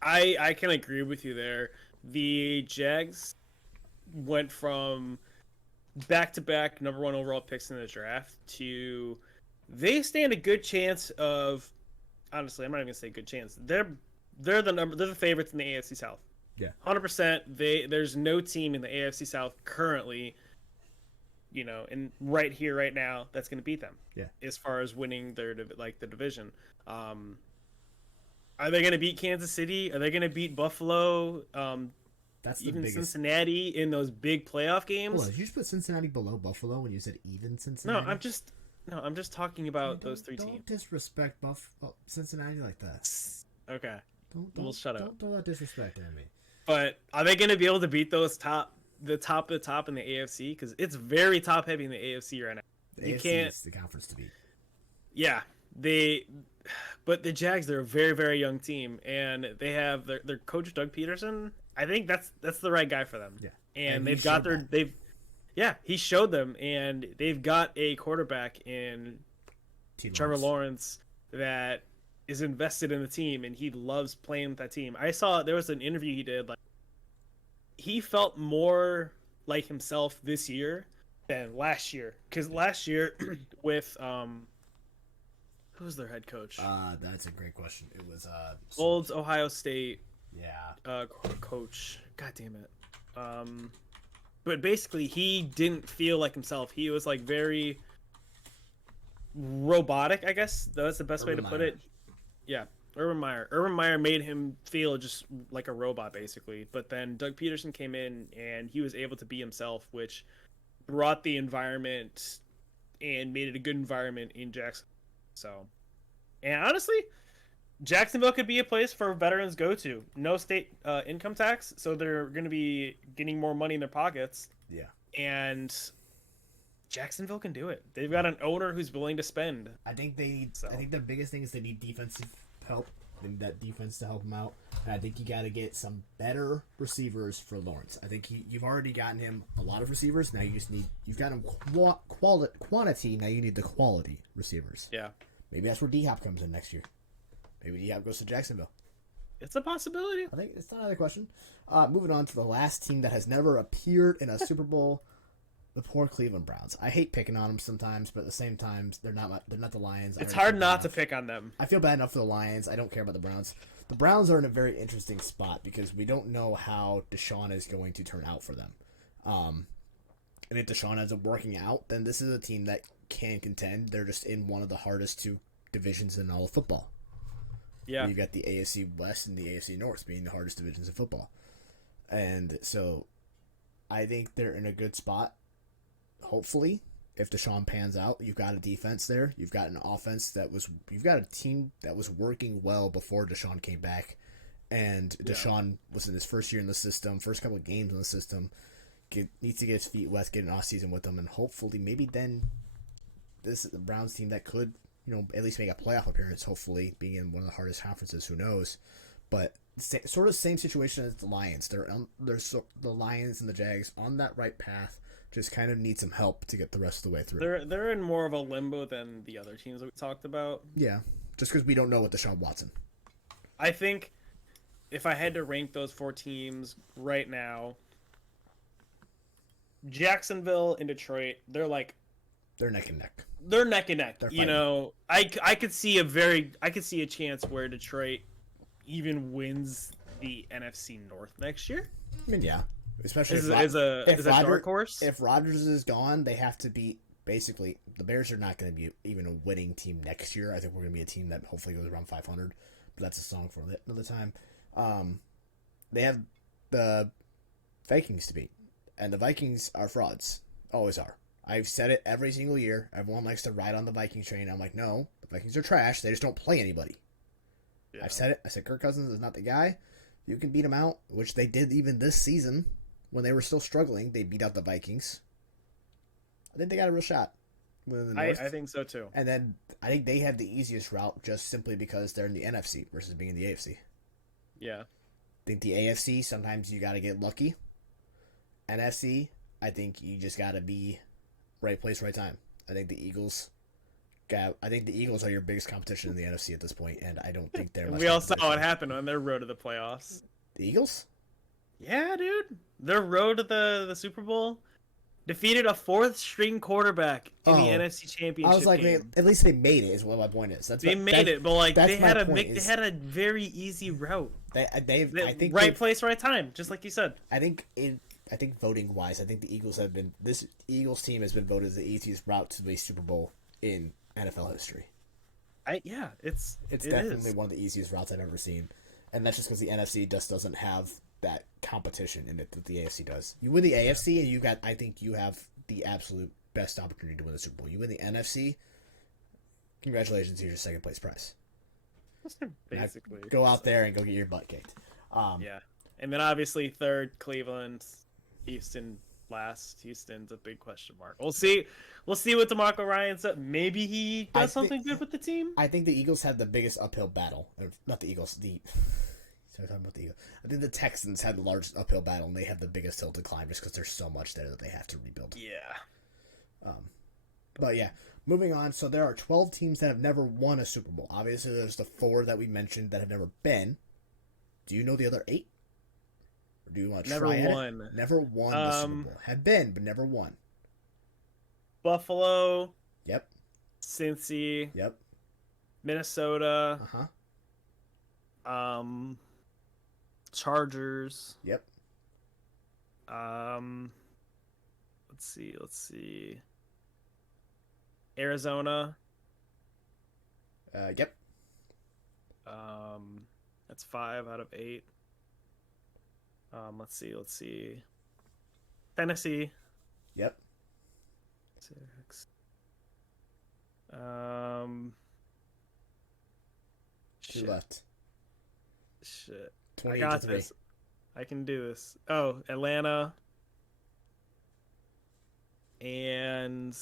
I can agree with you there. The Jags, went from back-to-back number 1 overall picks in the draft to they stand a good chance of. Honestly, I'm not even gonna say good chance. They're the favorites in the AFC South. Yeah, 100%. There's no team in the AFC South currently, and right here, right now, that's gonna beat them. Yeah. As far as winning the division, are they gonna beat Kansas City? Are they gonna beat Buffalo? that's the Even biggest. Cincinnati in those big playoff games? Hold on, did you just put Cincinnati below Buffalo when you said even Cincinnati? No, I'm just talking about those 3 teams. Don't disrespect Cincinnati like that. Okay. Don't shut up. Don't throw that disrespect at me. But are they going to be able to beat those the top of the top in the AFC? Because it's very top heavy in the AFC right now. The AFC can't. is the conference to beat. Yeah, but the Jags, they're a very, very young team, and they have their coach Doug Peterson. I think that's the right guy for them. Yeah, and he showed them, and they've got a quarterback in Trevor Lawrence that is invested in the team, and he loves playing with that team. I saw there was an interview he did, like he felt more like himself this year than last year, because last year with who was their head coach? That's a great question. It was old Ohio State coach. God damn it. But basically, he didn't feel like himself. He was like very robotic, I guess. That's the best way to put it. Yeah, Urban Meyer. Urban Meyer made him feel just like a robot, basically. But then Doug Peterson came in, and he was able to be himself, which brought the environment and made it a good environment in Jacksonville. So, and honestly, Jacksonville could be a place for veterans go to. No state income tax, so they're going to be getting more money in their pockets. Yeah. And Jacksonville can do it. They've got an owner who's willing to spend. I think I think the biggest thing is they need defensive help. They need that defense to help them out. And I think you got to get some better receivers for Lawrence. I think you've already gotten him a lot of receivers. Now you've got him quantity. Now you need the quality receivers. Yeah. Maybe that's where D-Hop comes in next year. Maybe D-Hop goes to Jacksonville. It's a possibility. I think it's another question. Moving on to the last team that has never appeared in a Super Bowl, the poor Cleveland Browns. I hate picking on them sometimes, but at the same time, they're not the Lions. It's hard not to pick on them. I feel bad enough for the Lions. I don't care about the Browns. The Browns are in a very interesting spot because we don't know how Deshaun is going to turn out for them. And if Deshaun ends up working out, then this is a team that can contend. They're just in one of the hardest 2 divisions in all of football. Yeah. You've got the AFC West and the AFC North being the hardest divisions of football. And so I think they're in a good spot. Hopefully, if Deshaun pans out, you've got a defense there. You've got an offense you've got a team that was working well before Deshaun came back. And Deshaun was in his first year in the system, first couple of games in the system. Needs to get his feet wet, get an off season with them, and hopefully maybe then this is the Browns team that could, at least make a playoff appearance, hopefully, being in one of the hardest conferences, who knows. But sort of same situation as the Lions. The Lions and the Jags on that right path, just kind of need some help to get the rest of the way through. They're in more of a limbo than the other teams that we talked about. Yeah, just because we don't know what Deshaun Watson. I think if I had to rank those 4 teams right now, Jacksonville and Detroit, they're neck and neck. They're neck and neck. They're I could see a chance where Detroit even wins the NFC North next year. I mean, yeah, especially as a dark horse. If Rodgers is gone, they have to beat. Basically, the Bears are not going to be even a winning team next year. I think we're going to be a team that hopefully goes around 500. But that's a song for another time. They have the Vikings to beat, and the Vikings are frauds. Always are. I've said it every single year. Everyone likes to ride on the Vikings train. I'm like, no, the Vikings are trash. They just don't play anybody. Yeah. I've said it. I said Kirk Cousins is not the guy. You can beat him out, which they did even this season when they were still struggling. They beat out the Vikings. I think they got a real shot. I think so too. And then I think they have the easiest route just simply because they're in the NFC versus being in the AFC. Yeah. I think the AFC, sometimes you got to get lucky. NFC, I think you just got to be right place, right time. I think the Eagles are your biggest competition in the NFC at this point, and I don't think they're much We all saw what happened on their road to the playoffs. The Eagles? Yeah, dude. Their road to the Super Bowl defeated a fourth string quarterback in the Oh, NFC I was Championship like, game. at least they made it. Is what my point is. They made it, but like that's my point. they had a very easy route. I think Right place, right time, just like you said. I think voting wise, I think the Eagles have been this Eagles team has been voted the easiest route to the Super Bowl in NFL history. It's definitely one of the easiest routes I've ever seen, and that's just because the NFC just doesn't have that competition in it that the AFC does. You win the AFC, and I think you have the absolute best opportunity to win the Super Bowl. You win the NFC, congratulations, here's your second place prize. Basically, now go out there and go get your butt kicked. Yeah, and then obviously third, Cleveland, Houston last. Houston's a big question mark. We'll see what DeMarco Ryan said. Maybe he does something good with the team. I think the Eagles had the biggest uphill battle. Not the Eagles. Sorry, talking about the Eagles. I think the Texans had the largest uphill battle, and they have the biggest hill to climb just because there's so much there that they have to rebuild. Yeah. But yeah, moving on. So there are 12 teams that have never won a Super Bowl. Obviously, there's the 4 that we mentioned that have never been. Do you know the other 8? Or do you want to try it? Never won the Super Bowl. Have been, but never won. Buffalo. Yep. Cincy. Yep. Minnesota. Uh-huh. Chargers. Yep. Let's see. Arizona. Yep. That's 5 out of 8. Let's see. Tennessee. Yep. 6. Two left. Shit. 20 I got to 3. this. I can do this. Oh, Atlanta. And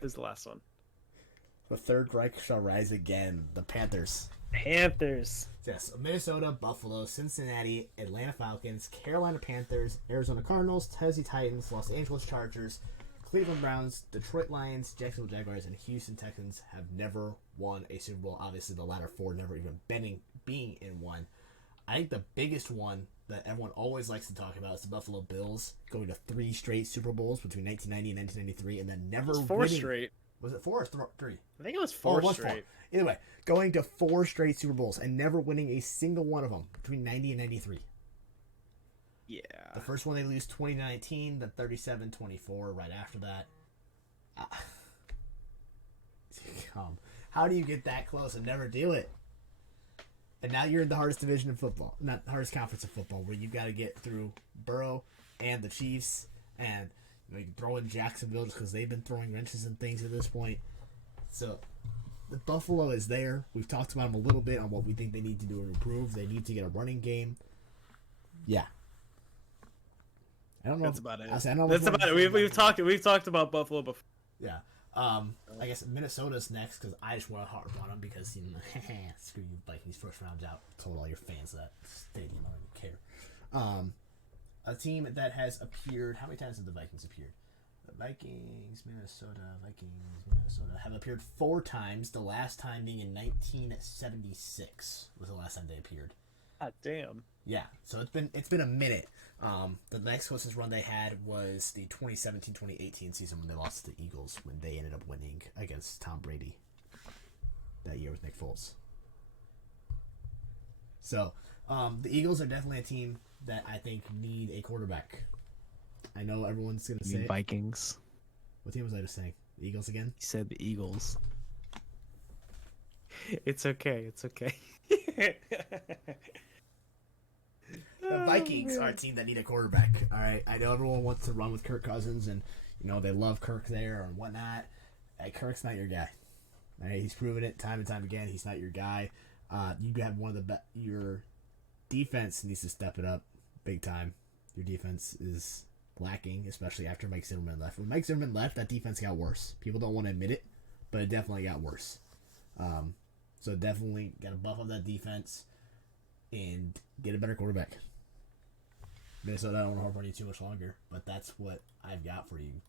who's the last one? The Third Reich shall rise again. The Panthers. Panthers. Yes, Minnesota, Buffalo, Cincinnati, Atlanta Falcons, Carolina Panthers, Arizona Cardinals, Tennessee Titans, Los Angeles Chargers, Cleveland Browns, Detroit Lions, Jacksonville Jaguars, and Houston Texans have never won a Super Bowl. Obviously, the latter 4 never even being in one. I think the biggest one that everyone always likes to talk about is the Buffalo Bills going to 3 straight Super Bowls between 1990 and 1993, and then never 4 winning. straight. Was it 4 or 3? I think it was 4 straight. 4. Either way, going to 4 straight Super Bowls and never winning a single one of them between 90 and 93. Yeah. The first one they lose 2019, the 37-24 right after that. How do you get that close and never do it? And now you're in the hardest division of football, not the hardest conference of football, where you've got to get through Burrow and the Chiefs, and you can throw in Jacksonville just because they've been throwing wrenches and things at this point. So the Buffalo is there. We've talked about them a little bit on what we think they need to do to improve. They need to get a running game. Yeah. I don't know. That's about it. That's about it. We've talked about Buffalo before. Yeah. I guess Minnesota's next because I just want to harp on them because screw you Vikings first round's out. Told all your fans that stadium. I don't care. A team that has appeared. How many times have the Vikings appeared? The Vikings, Minnesota have appeared 4 times. The last time being in 1976 was the last time they appeared. God damn. Yeah, so it's been a minute. The next closest run they had was the 2017-2018 season when they lost to the Eagles when they ended up winning against Tom Brady that year with Nick Foles. So, the Eagles are definitely a team that I think need a quarterback. I know everyone's going to say Vikings. What team was I just saying? The Eagles again? You said the Eagles. It's okay. The Vikings are a team that need a quarterback. All right, I know everyone wants to run with Kirk Cousins, and they love Kirk there and whatnot. Hey, Kirk's not your guy. All right, he's proven it time and time again. He's not your guy. You have one of the best. Your defense needs to step it up big time. Your defense is lacking, especially after Mike Zimmerman left. When Mike Zimmerman left, that defense got worse. People don't want to admit it, but it definitely got worse. So definitely got to buff up that defense and get a better quarterback. Minnesota, I don't want to harp on you too much longer, but that's what I've got for you.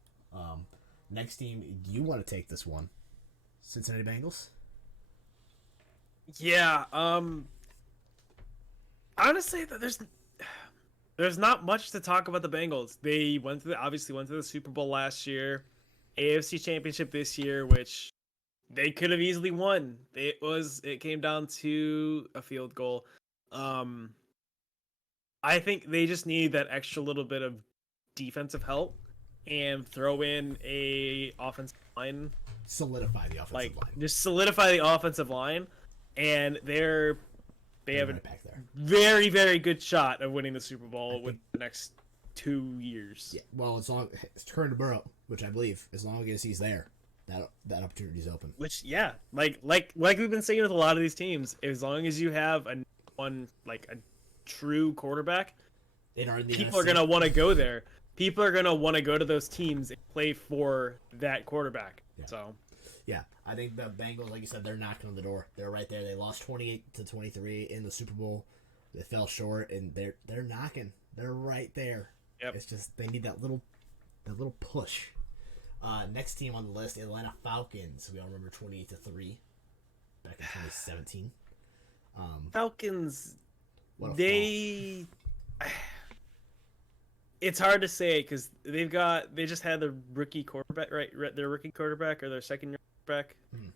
Next team, do you want to take this one? Cincinnati Bengals? Yeah. Honestly, there's not much to talk about the Bengals. They obviously went to the Super Bowl last year, AFC Championship this year, which they could have easily won. It came down to a field goal. Um, I think they just need that extra little bit of defensive help and throw in a offensive line, Solidify the offensive like line. just solidify the offensive line, and they They're have a right back there. very, very good shot of winning the Super Bowl I with think- the next 2 years. Yeah, well, it's turned to Burrow, which I believe, as long as he's there, that opportunity's open. Which, yeah, like we've been saying with a lot of these teams, as long as you have a true quarterback, They are in the people are NFC. gonna want to go there. People are gonna want to go to those teams and play for that quarterback. Yeah. So Yeah, I think the Bengals, like you said, they're knocking on the door. They're right there. They lost 28-23 in the Super Bowl. They fell short, and they're knocking. They're right there. Yep. It's just they need that little push. Next team on the list, Atlanta Falcons. We all remember 28-3 back in 2017. Falcons, What a they. It's hard to say because they just had the rookie quarterback, right? Their rookie quarterback or their second year quarterback Mhm.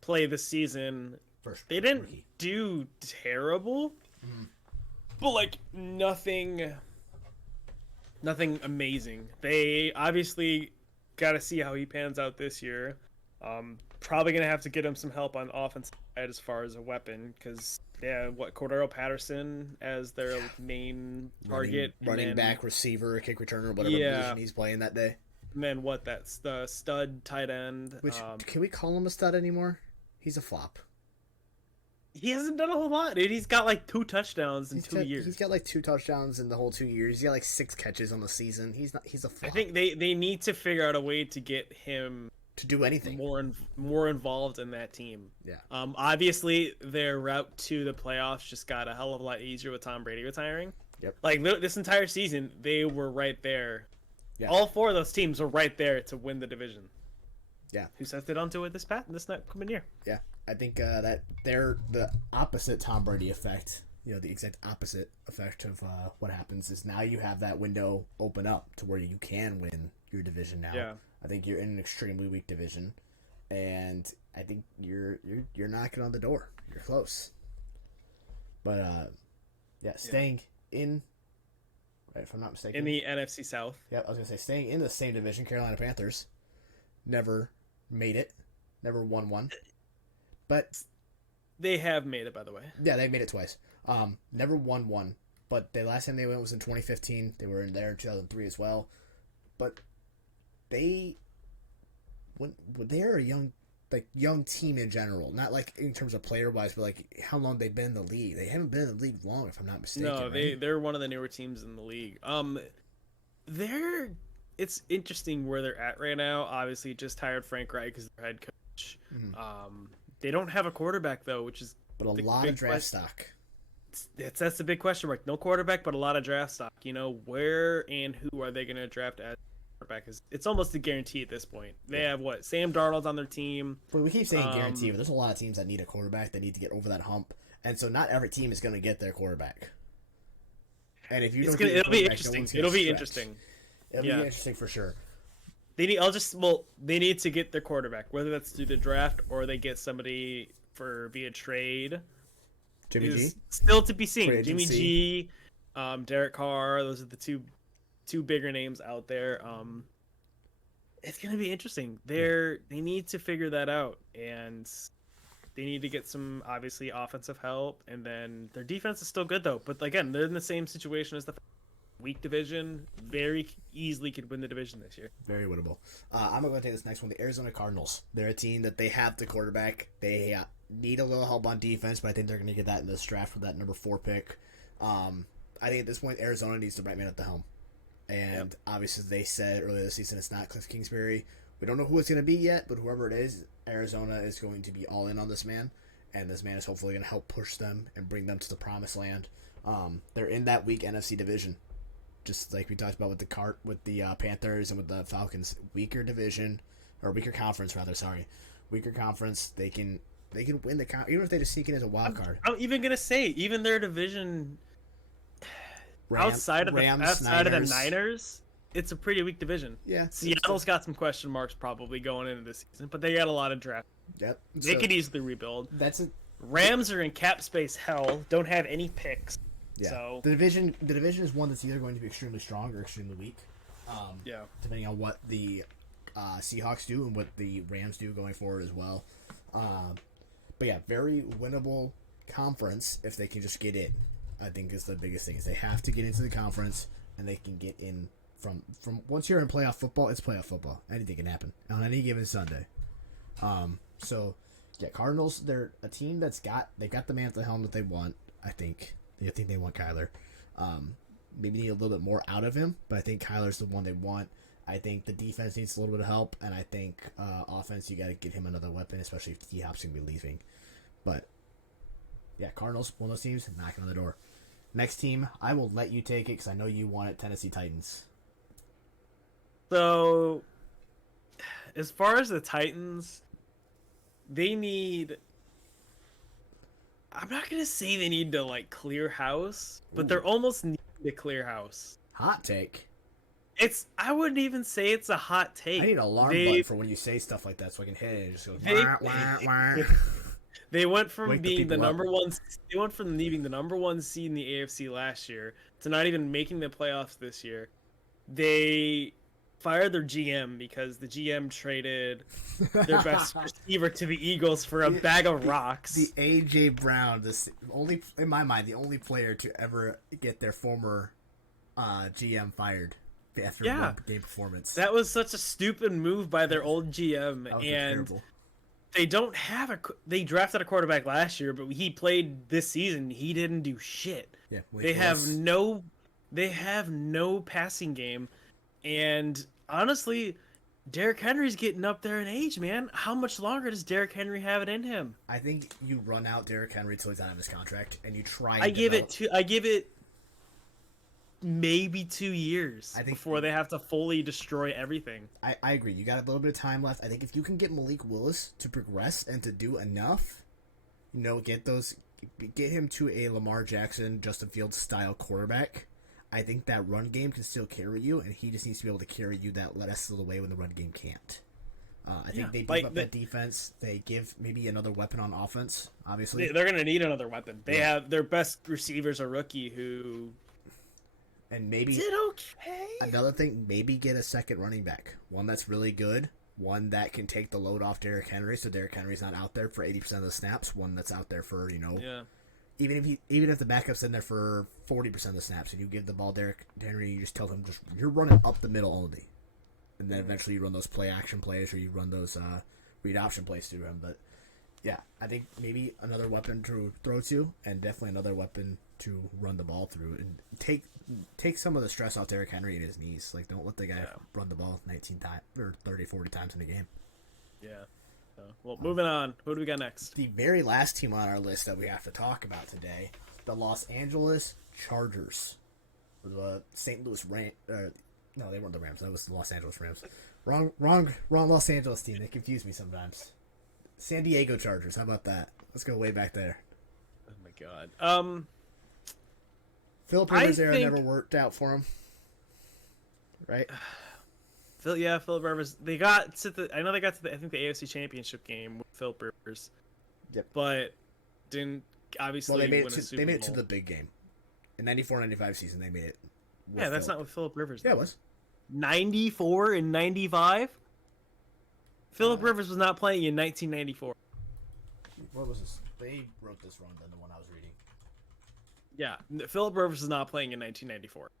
play this season. first. They didn't rookie. do terrible, Mhm. but like nothing amazing. They obviously got to see how he pans out this year. Probably gonna have to get him some help on offense side as far as a weapon because Cordero Patterson as their main target, running and then, back, receiver, kick returner, whatever Yeah. position he's playing that day. and then that's the stud tight end. Which can we call him a stud anymore? He's a flop. He hasn't done a whole lot, dude. He's got like 2 touchdowns in 2 years. He's got like 2 touchdowns in the whole 2 years. He's got like 6 catches on the season. He's a flop. I think they need to figure out a way to get him to do anything. more involved in that team. Yeah. Obviously their route to the playoffs just got a hell of a lot easier with Tom Brady retiring. Yep. Like this entire season, they were right there. Yeah. All 4 of those teams were right there to win the division. Yeah. Who sets it onto it this coming year? Yeah. I think that they're the opposite Tom Brady effect. The exact opposite effect of what happens is now you have that window open up to where you can win your division now. Yeah. I think you're in an extremely weak division, and I think you're knocking on the door. You're close. But staying in, right, if I'm not mistaken, In the NFC South. yeah, I was gonna say staying in the same division. Carolina Panthers never made it, never won one, but They have made it, by the way. yeah, they made it twice. Never won one, but the last time they went was in 2015. They were in there in 2003 as well, but they're a young team in general, not like in terms of player wise, but like how long they've been in the league. They haven't been in the league long, if I'm not mistaken. No, right? they're one of the newer teams in the league. It's interesting where they're at right now. Obviously, just hired Frank Reich as their head coach. Mhm. They don't have a quarterback though, which is But a the lot big of draft question. stock. That's the big question mark. No quarterback, but a lot of draft stock. Where and who are they going to draft as quarterback? It's almost a guarantee at this point. They have Sam Darnold on their team. But we keep saying guarantee, but there's a lot of teams that need a quarterback that need to get over that hump, and so not every team is going to get their quarterback. And if you don't, get your It'll be quarterback, no interesting. one's gonna It'll be stretch. interesting. It'll Yeah. be interesting for sure. They need. They need to get their quarterback, whether that's through the draft or they get somebody via trade. Jimmy G. Is still to be seen. Free Jimmy agency. G, Derek Carr. Those are the two bigger names out there. It's gonna be interesting. They need to figure that out, and they need to get some obviously offensive help. And then their defense is still good though. But again, they're in the same situation as the weak division. Very easily could win the division this year. Very winnable. I'm going to take this next one. The Arizona Cardinals. They're a team that they have the quarterback. They need a little help on defense, but I think they're going to get that in this draft with that number 4 pick. I think at this point, Arizona needs the right man at the helm. And obviously, they said earlier this season it's not Cliff Kingsbury. We don't know who it's going to be yet, but whoever it is, Arizona is going to be all in on this man. And this man is hopefully going to help push them and bring them to the promised land. They're in that weak NFC division. Just like we talked about with the Panthers and with the Falcons, weaker division or weaker conference rather. Sorry, weaker conference. They can They can win the even if they just sneak in as a wild card. I'm even gonna say, even their division outside of Rams, the Niners, it's a pretty weak division. Yeah, Seattle's got some question marks probably going into this season, but they got a lot of draft. Yep, They could easily rebuild. That's it. Rams are in cap space hell. Don't have any picks. Yeah, so the division is one that's either going to be extremely strong or extremely weak. Yeah, depending on what the Seahawks do and what the Rams do going forward as well. But yeah, very winnable conference if they can just get in. I think is the biggest thing is they have to get into the conference and they can get in from once you're in playoff football, it's playoff football. Anything can happen on any given Sunday. So yeah, Cardinals, they're a team they've got the man at the helm that they want. I think they want Kyler. Maybe need a little bit more out of him, but I think Kyler's the one they want. I think the defense needs a little bit of help, and I think offense, you got to get him another weapon, especially if D-Hop's going to be leaving. But, yeah, Cardinals, one of those teams, knocking on the door. Next team, I will let you take it because I know you want it, Tennessee Titans. So, as far as the Titans, they need... I'm not going to say they need to, like, clear house, but they're almost needing to clear house. Hot take. I wouldn't even say it's a hot take. I need an alarm button for when you say stuff like that so I can hit it and just go wah, wah, wah. They went from being the number one. They went from leaving the number one seed in the AFC last year to not even making the playoffs this year. They fired their GM because the GM traded their best receiver to the Eagles for a bag of rocks. The AJ Brown, in my mind, the only player to ever get their former GM fired after one game performance. That was such a stupid move by their old GM, and terrible. They don't have they drafted a quarterback last year, but he played this season. He didn't do shit. Yeah, they have no passing game, and honestly, Derrick Henry's getting up there in age, man. How much longer does Derrick Henry have it in him? I think you run out Derrick Henry till he's out of his contract, and you try. I give it maybe 2 years before they have to fully destroy everything. I agree. You got a little bit of time left. I think if you can get Malik Willis to progress and to do enough, get him to a Lamar Jackson, Justin Fields style quarterback, I think that run game can still carry you, and he just needs to be able to carry you that rest of the way when the run game can't. I think they beef up that defense. They give maybe another weapon on offense, obviously. They're going to need another weapon. They have their best receiver's a rookie who... And maybe did okay. Another thing, maybe get a second running back. One that's really good. One that can take the load off Derrick Henry, so Derrick Henry's not out there for 80% of the snaps. One that's out there for, even if the backup's in there for 40% of the snaps, and you give the ball Derrick Henry, you just tell him you're running up the middle only, and then eventually you run those play action plays or you run those read option plays through him. But yeah, I think maybe another weapon to throw to, and definitely another weapon to run the ball through, and take some of the stress off Derrick Henry and his knees. Like, don't let the guy run the ball 19 times or 30, 40 times in a game. Yeah. Well, moving on. Who do we got next? The very last team on our list that we have to talk about today, the Los Angeles Chargers. The St. Louis Rams. No, they weren't the Rams. That was the Los Angeles Rams. Wrong Los Angeles team. They confuse me sometimes. San Diego Chargers. How about that? Let's go way back there. Oh my God. Philip Rivers era never worked out for him, right? Philip Rivers. They got to the. I know they got to the AFC Championship game with Philip Rivers. Yep. But didn't obviously win a Super Bowl. They made it to the big game. In 94-95 season, they made it. Yeah, that's not with Philip Rivers. Yeah, it was. 94 and 95. Philip Rivers was not playing in 1994. What was this? They wrote this wrong than the one I was reading. Yeah, Philip Rivers is not playing in 1994.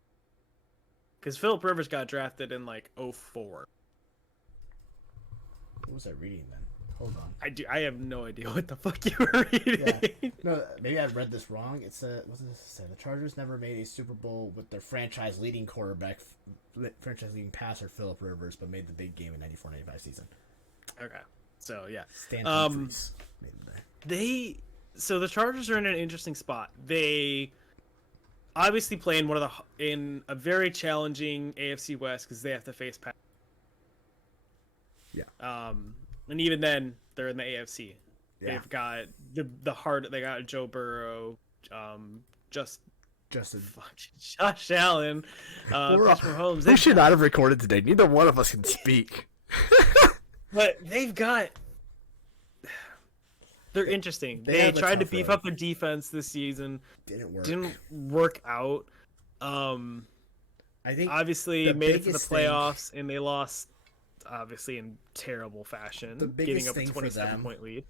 Because Philip Rivers got drafted in like 04. What was I reading then? Hold on. I have no idea what the fuck you were reading. Yeah. No, maybe I read this wrong. It's what does this say? The Chargers never made a Super Bowl with their franchise leading quarterback, franchise leading passer Philip Rivers, but made the big game in 94-95 season. Okay. So yeah. Stan Humphries made them there. So the Chargers are in an interesting spot. They obviously play in a very challenging AFC West because they have to face Yeah. And even then, they're in the AFC. Yeah. They've got the heart. They got Joe Burrow, just Justin. Josh Allen, Patrick Mahomes. We should not have recorded today. Neither one of us can speak. But they've got. They're interesting. They tried to beef up their defense this season. Didn't work out. I think obviously made it to the playoffs and they lost obviously in terrible fashion, giving up a 27-point lead.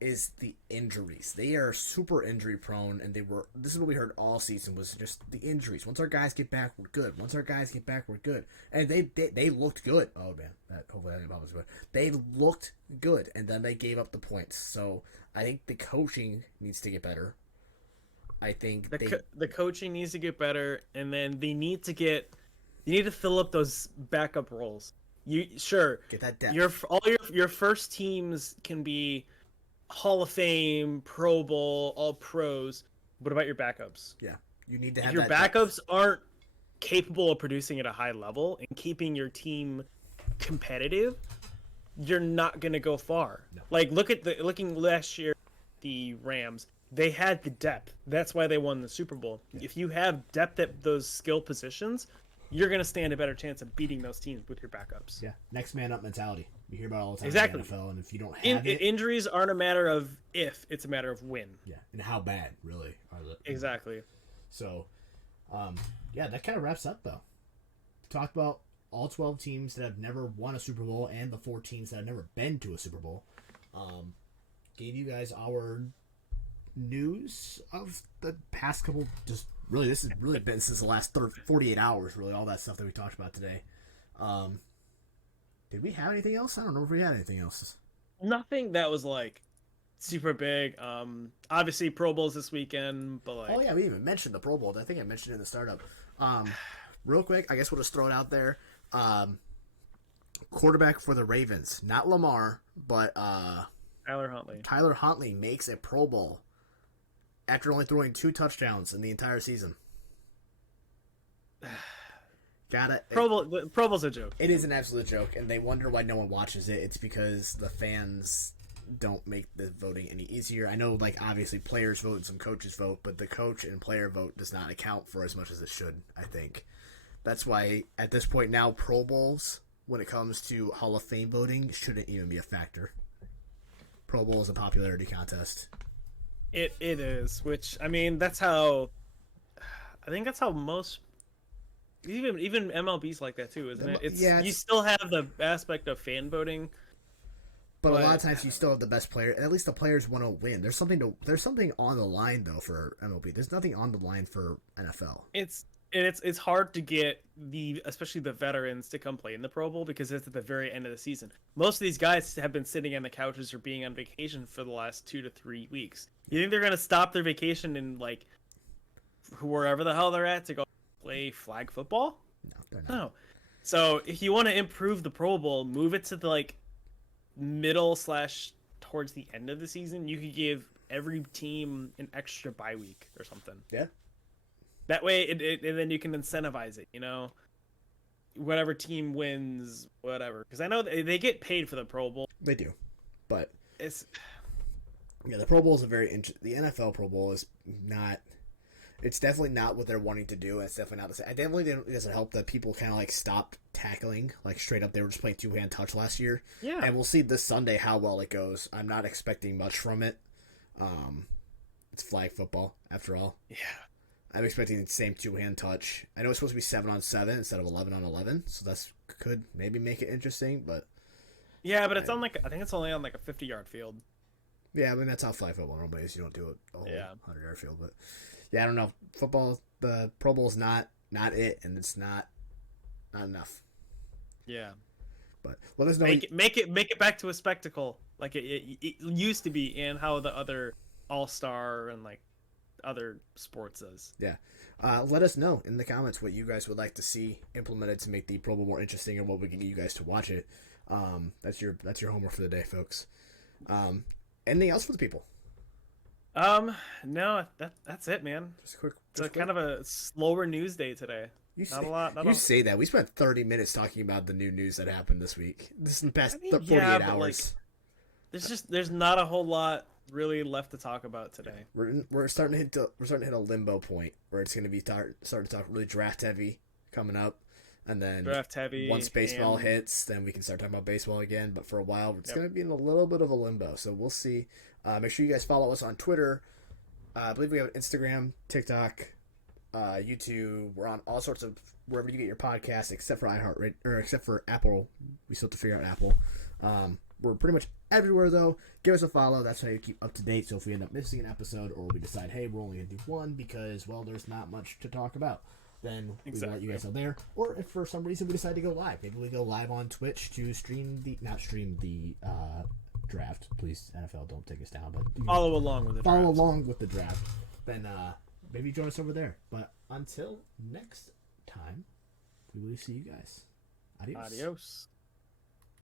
Is the injuries. They are super injury prone, and this is what we heard all season was just the injuries. Once our guys get back, we're good. Once our guys get back, we're good. And they looked good. Oh man, hopefully that was good. They looked good, and then they gave up the points. So I think the coaching needs to get better. I think the coaching needs to get better, and then they need to fill up those backup roles. Get that depth. Your first teams can be Hall of Fame, Pro Bowl, all pros. What about your backups? Yeah, you need to have if your backups aren't capable of producing at a high level and keeping your team competitive, you're not going to go far. No. Like looking last year, the Rams, they had the depth. That's why they won the Super Bowl. Yeah. If you have depth at those skill positions, you're going to stand a better chance of beating those teams with your backups. Yeah, next man up mentality. You hear about it all the time exactly. in the NFL, and if you don't have it... Injuries aren't a matter of if, it's a matter of when. Yeah, and how bad, really. Exactly. So, yeah, that kind of wraps up, though. Talked about all 12 teams that have never won a Super Bowl and the 4 teams that have never been to a Super Bowl. Gave you guys our news of the past couple... Really, this has really been since the last 48 hours, really, all that stuff that we talked about today. Did we have anything else? I don't know if we had anything else. Nothing that was, like, super big. Obviously, Pro Bowls this weekend, but, like... Oh, yeah, we even mentioned the Pro Bowl. I think I mentioned it in the startup. Real quick, I guess we'll just throw it out there. Quarterback for the Ravens. Not Lamar, but... Tyler Huntley. Tyler Huntley makes a Pro Bowl after only throwing 2 touchdowns in the entire season. Pro Bowl's a joke. It is an absolute joke, and they wonder why no one watches it. It's because the fans don't make the voting any easier. I know, like, obviously players vote and some coaches vote, but the coach and player vote does not account for as much as it should, I think. That's why, at this point now, Pro Bowls, when it comes to Hall of Fame voting, shouldn't even be a factor. Pro Bowl is a popularity contest. It is, which, I mean, that's how... I think that's how most... Even MLB's like that too, isn't it? You still have the aspect of fan voting, but a lot of times you still have the best player. At least the players want to win. There's something on the line though for MLB. There's nothing on the line for NFL. It's hard to get especially the veterans to come play in the Pro Bowl because it's at the very end of the season. Most of these guys have been sitting on the couches or being on vacation for the last 2 to 3 weeks. You think they're gonna stop their vacation in like wherever the hell they're at to go play flag football? No, they're not. No. So if you want to improve the Pro Bowl, move it to the like middle / towards the end of the season. You could give every team an extra bye week or something. Yeah. That way, and then you can incentivize it. You know, whatever team wins, whatever. Because I know they get paid for the Pro Bowl. They do, but the Pro Bowl is the NFL Pro Bowl is not. It's definitely not what they're wanting to do. It's definitely not the same. I definitely think it doesn't help that people kind of like stopped tackling, like straight up. They were just playing 2-hand touch last year. Yeah. And we'll see this Sunday how well it goes. I'm not expecting much from it. It's flag football after all. Yeah. I'm expecting the same 2-hand touch. I know it's supposed to be 7-on-7 instead of 11-on-11, so that's could maybe make it interesting. But yeah, but it's on I think it's only on like a 50-yard field. Yeah, I mean that's how flag football normally is. You don't do a whole 100-yard field, but. Yeah, I don't know. Football, the Pro Bowl is not it, and it's not enough. Yeah, but let us know. Make it back to a spectacle like it used to be, and how the other All-Star and like other sports is. Yeah, let us know in the comments what you guys would like to see implemented to make the Pro Bowl more interesting, and what we can get you guys to watch it. That's your homework for the day, folks. Anything else for the people? No, that's it, man. Just quick. It's kind of a slower news day today. Not a lot. Say that. We spent 30 minutes talking about the new news that happened this week. This is the past 48 hours. there's not a whole lot really left to talk about today. We're starting to hit a limbo point where it's going to be starting to talk really draft heavy coming up, and then Draft heavy. once baseball hits, then we can start talking about baseball again. But for a while, it's going to be in a little bit of a limbo. So we'll see. Make sure you guys follow us on Twitter. I believe we have Instagram, TikTok, YouTube. We're on all sorts of wherever you get your podcasts, except for iHeartRadio or except for Apple. We still have to figure out Apple. We're pretty much everywhere though. Give us a follow. That's how you keep up to date. So if we end up missing an episode, or we decide, hey, we're only gonna do one because there's not much to talk about, then we let you guys know there. Or if for some reason we decide to go live, maybe we go live on Twitch to not stream the draft. Please, NFL, don't take us down, but follow along with the draft. Then maybe join us over there. But until next time, we will see you guys. Adios. Adios.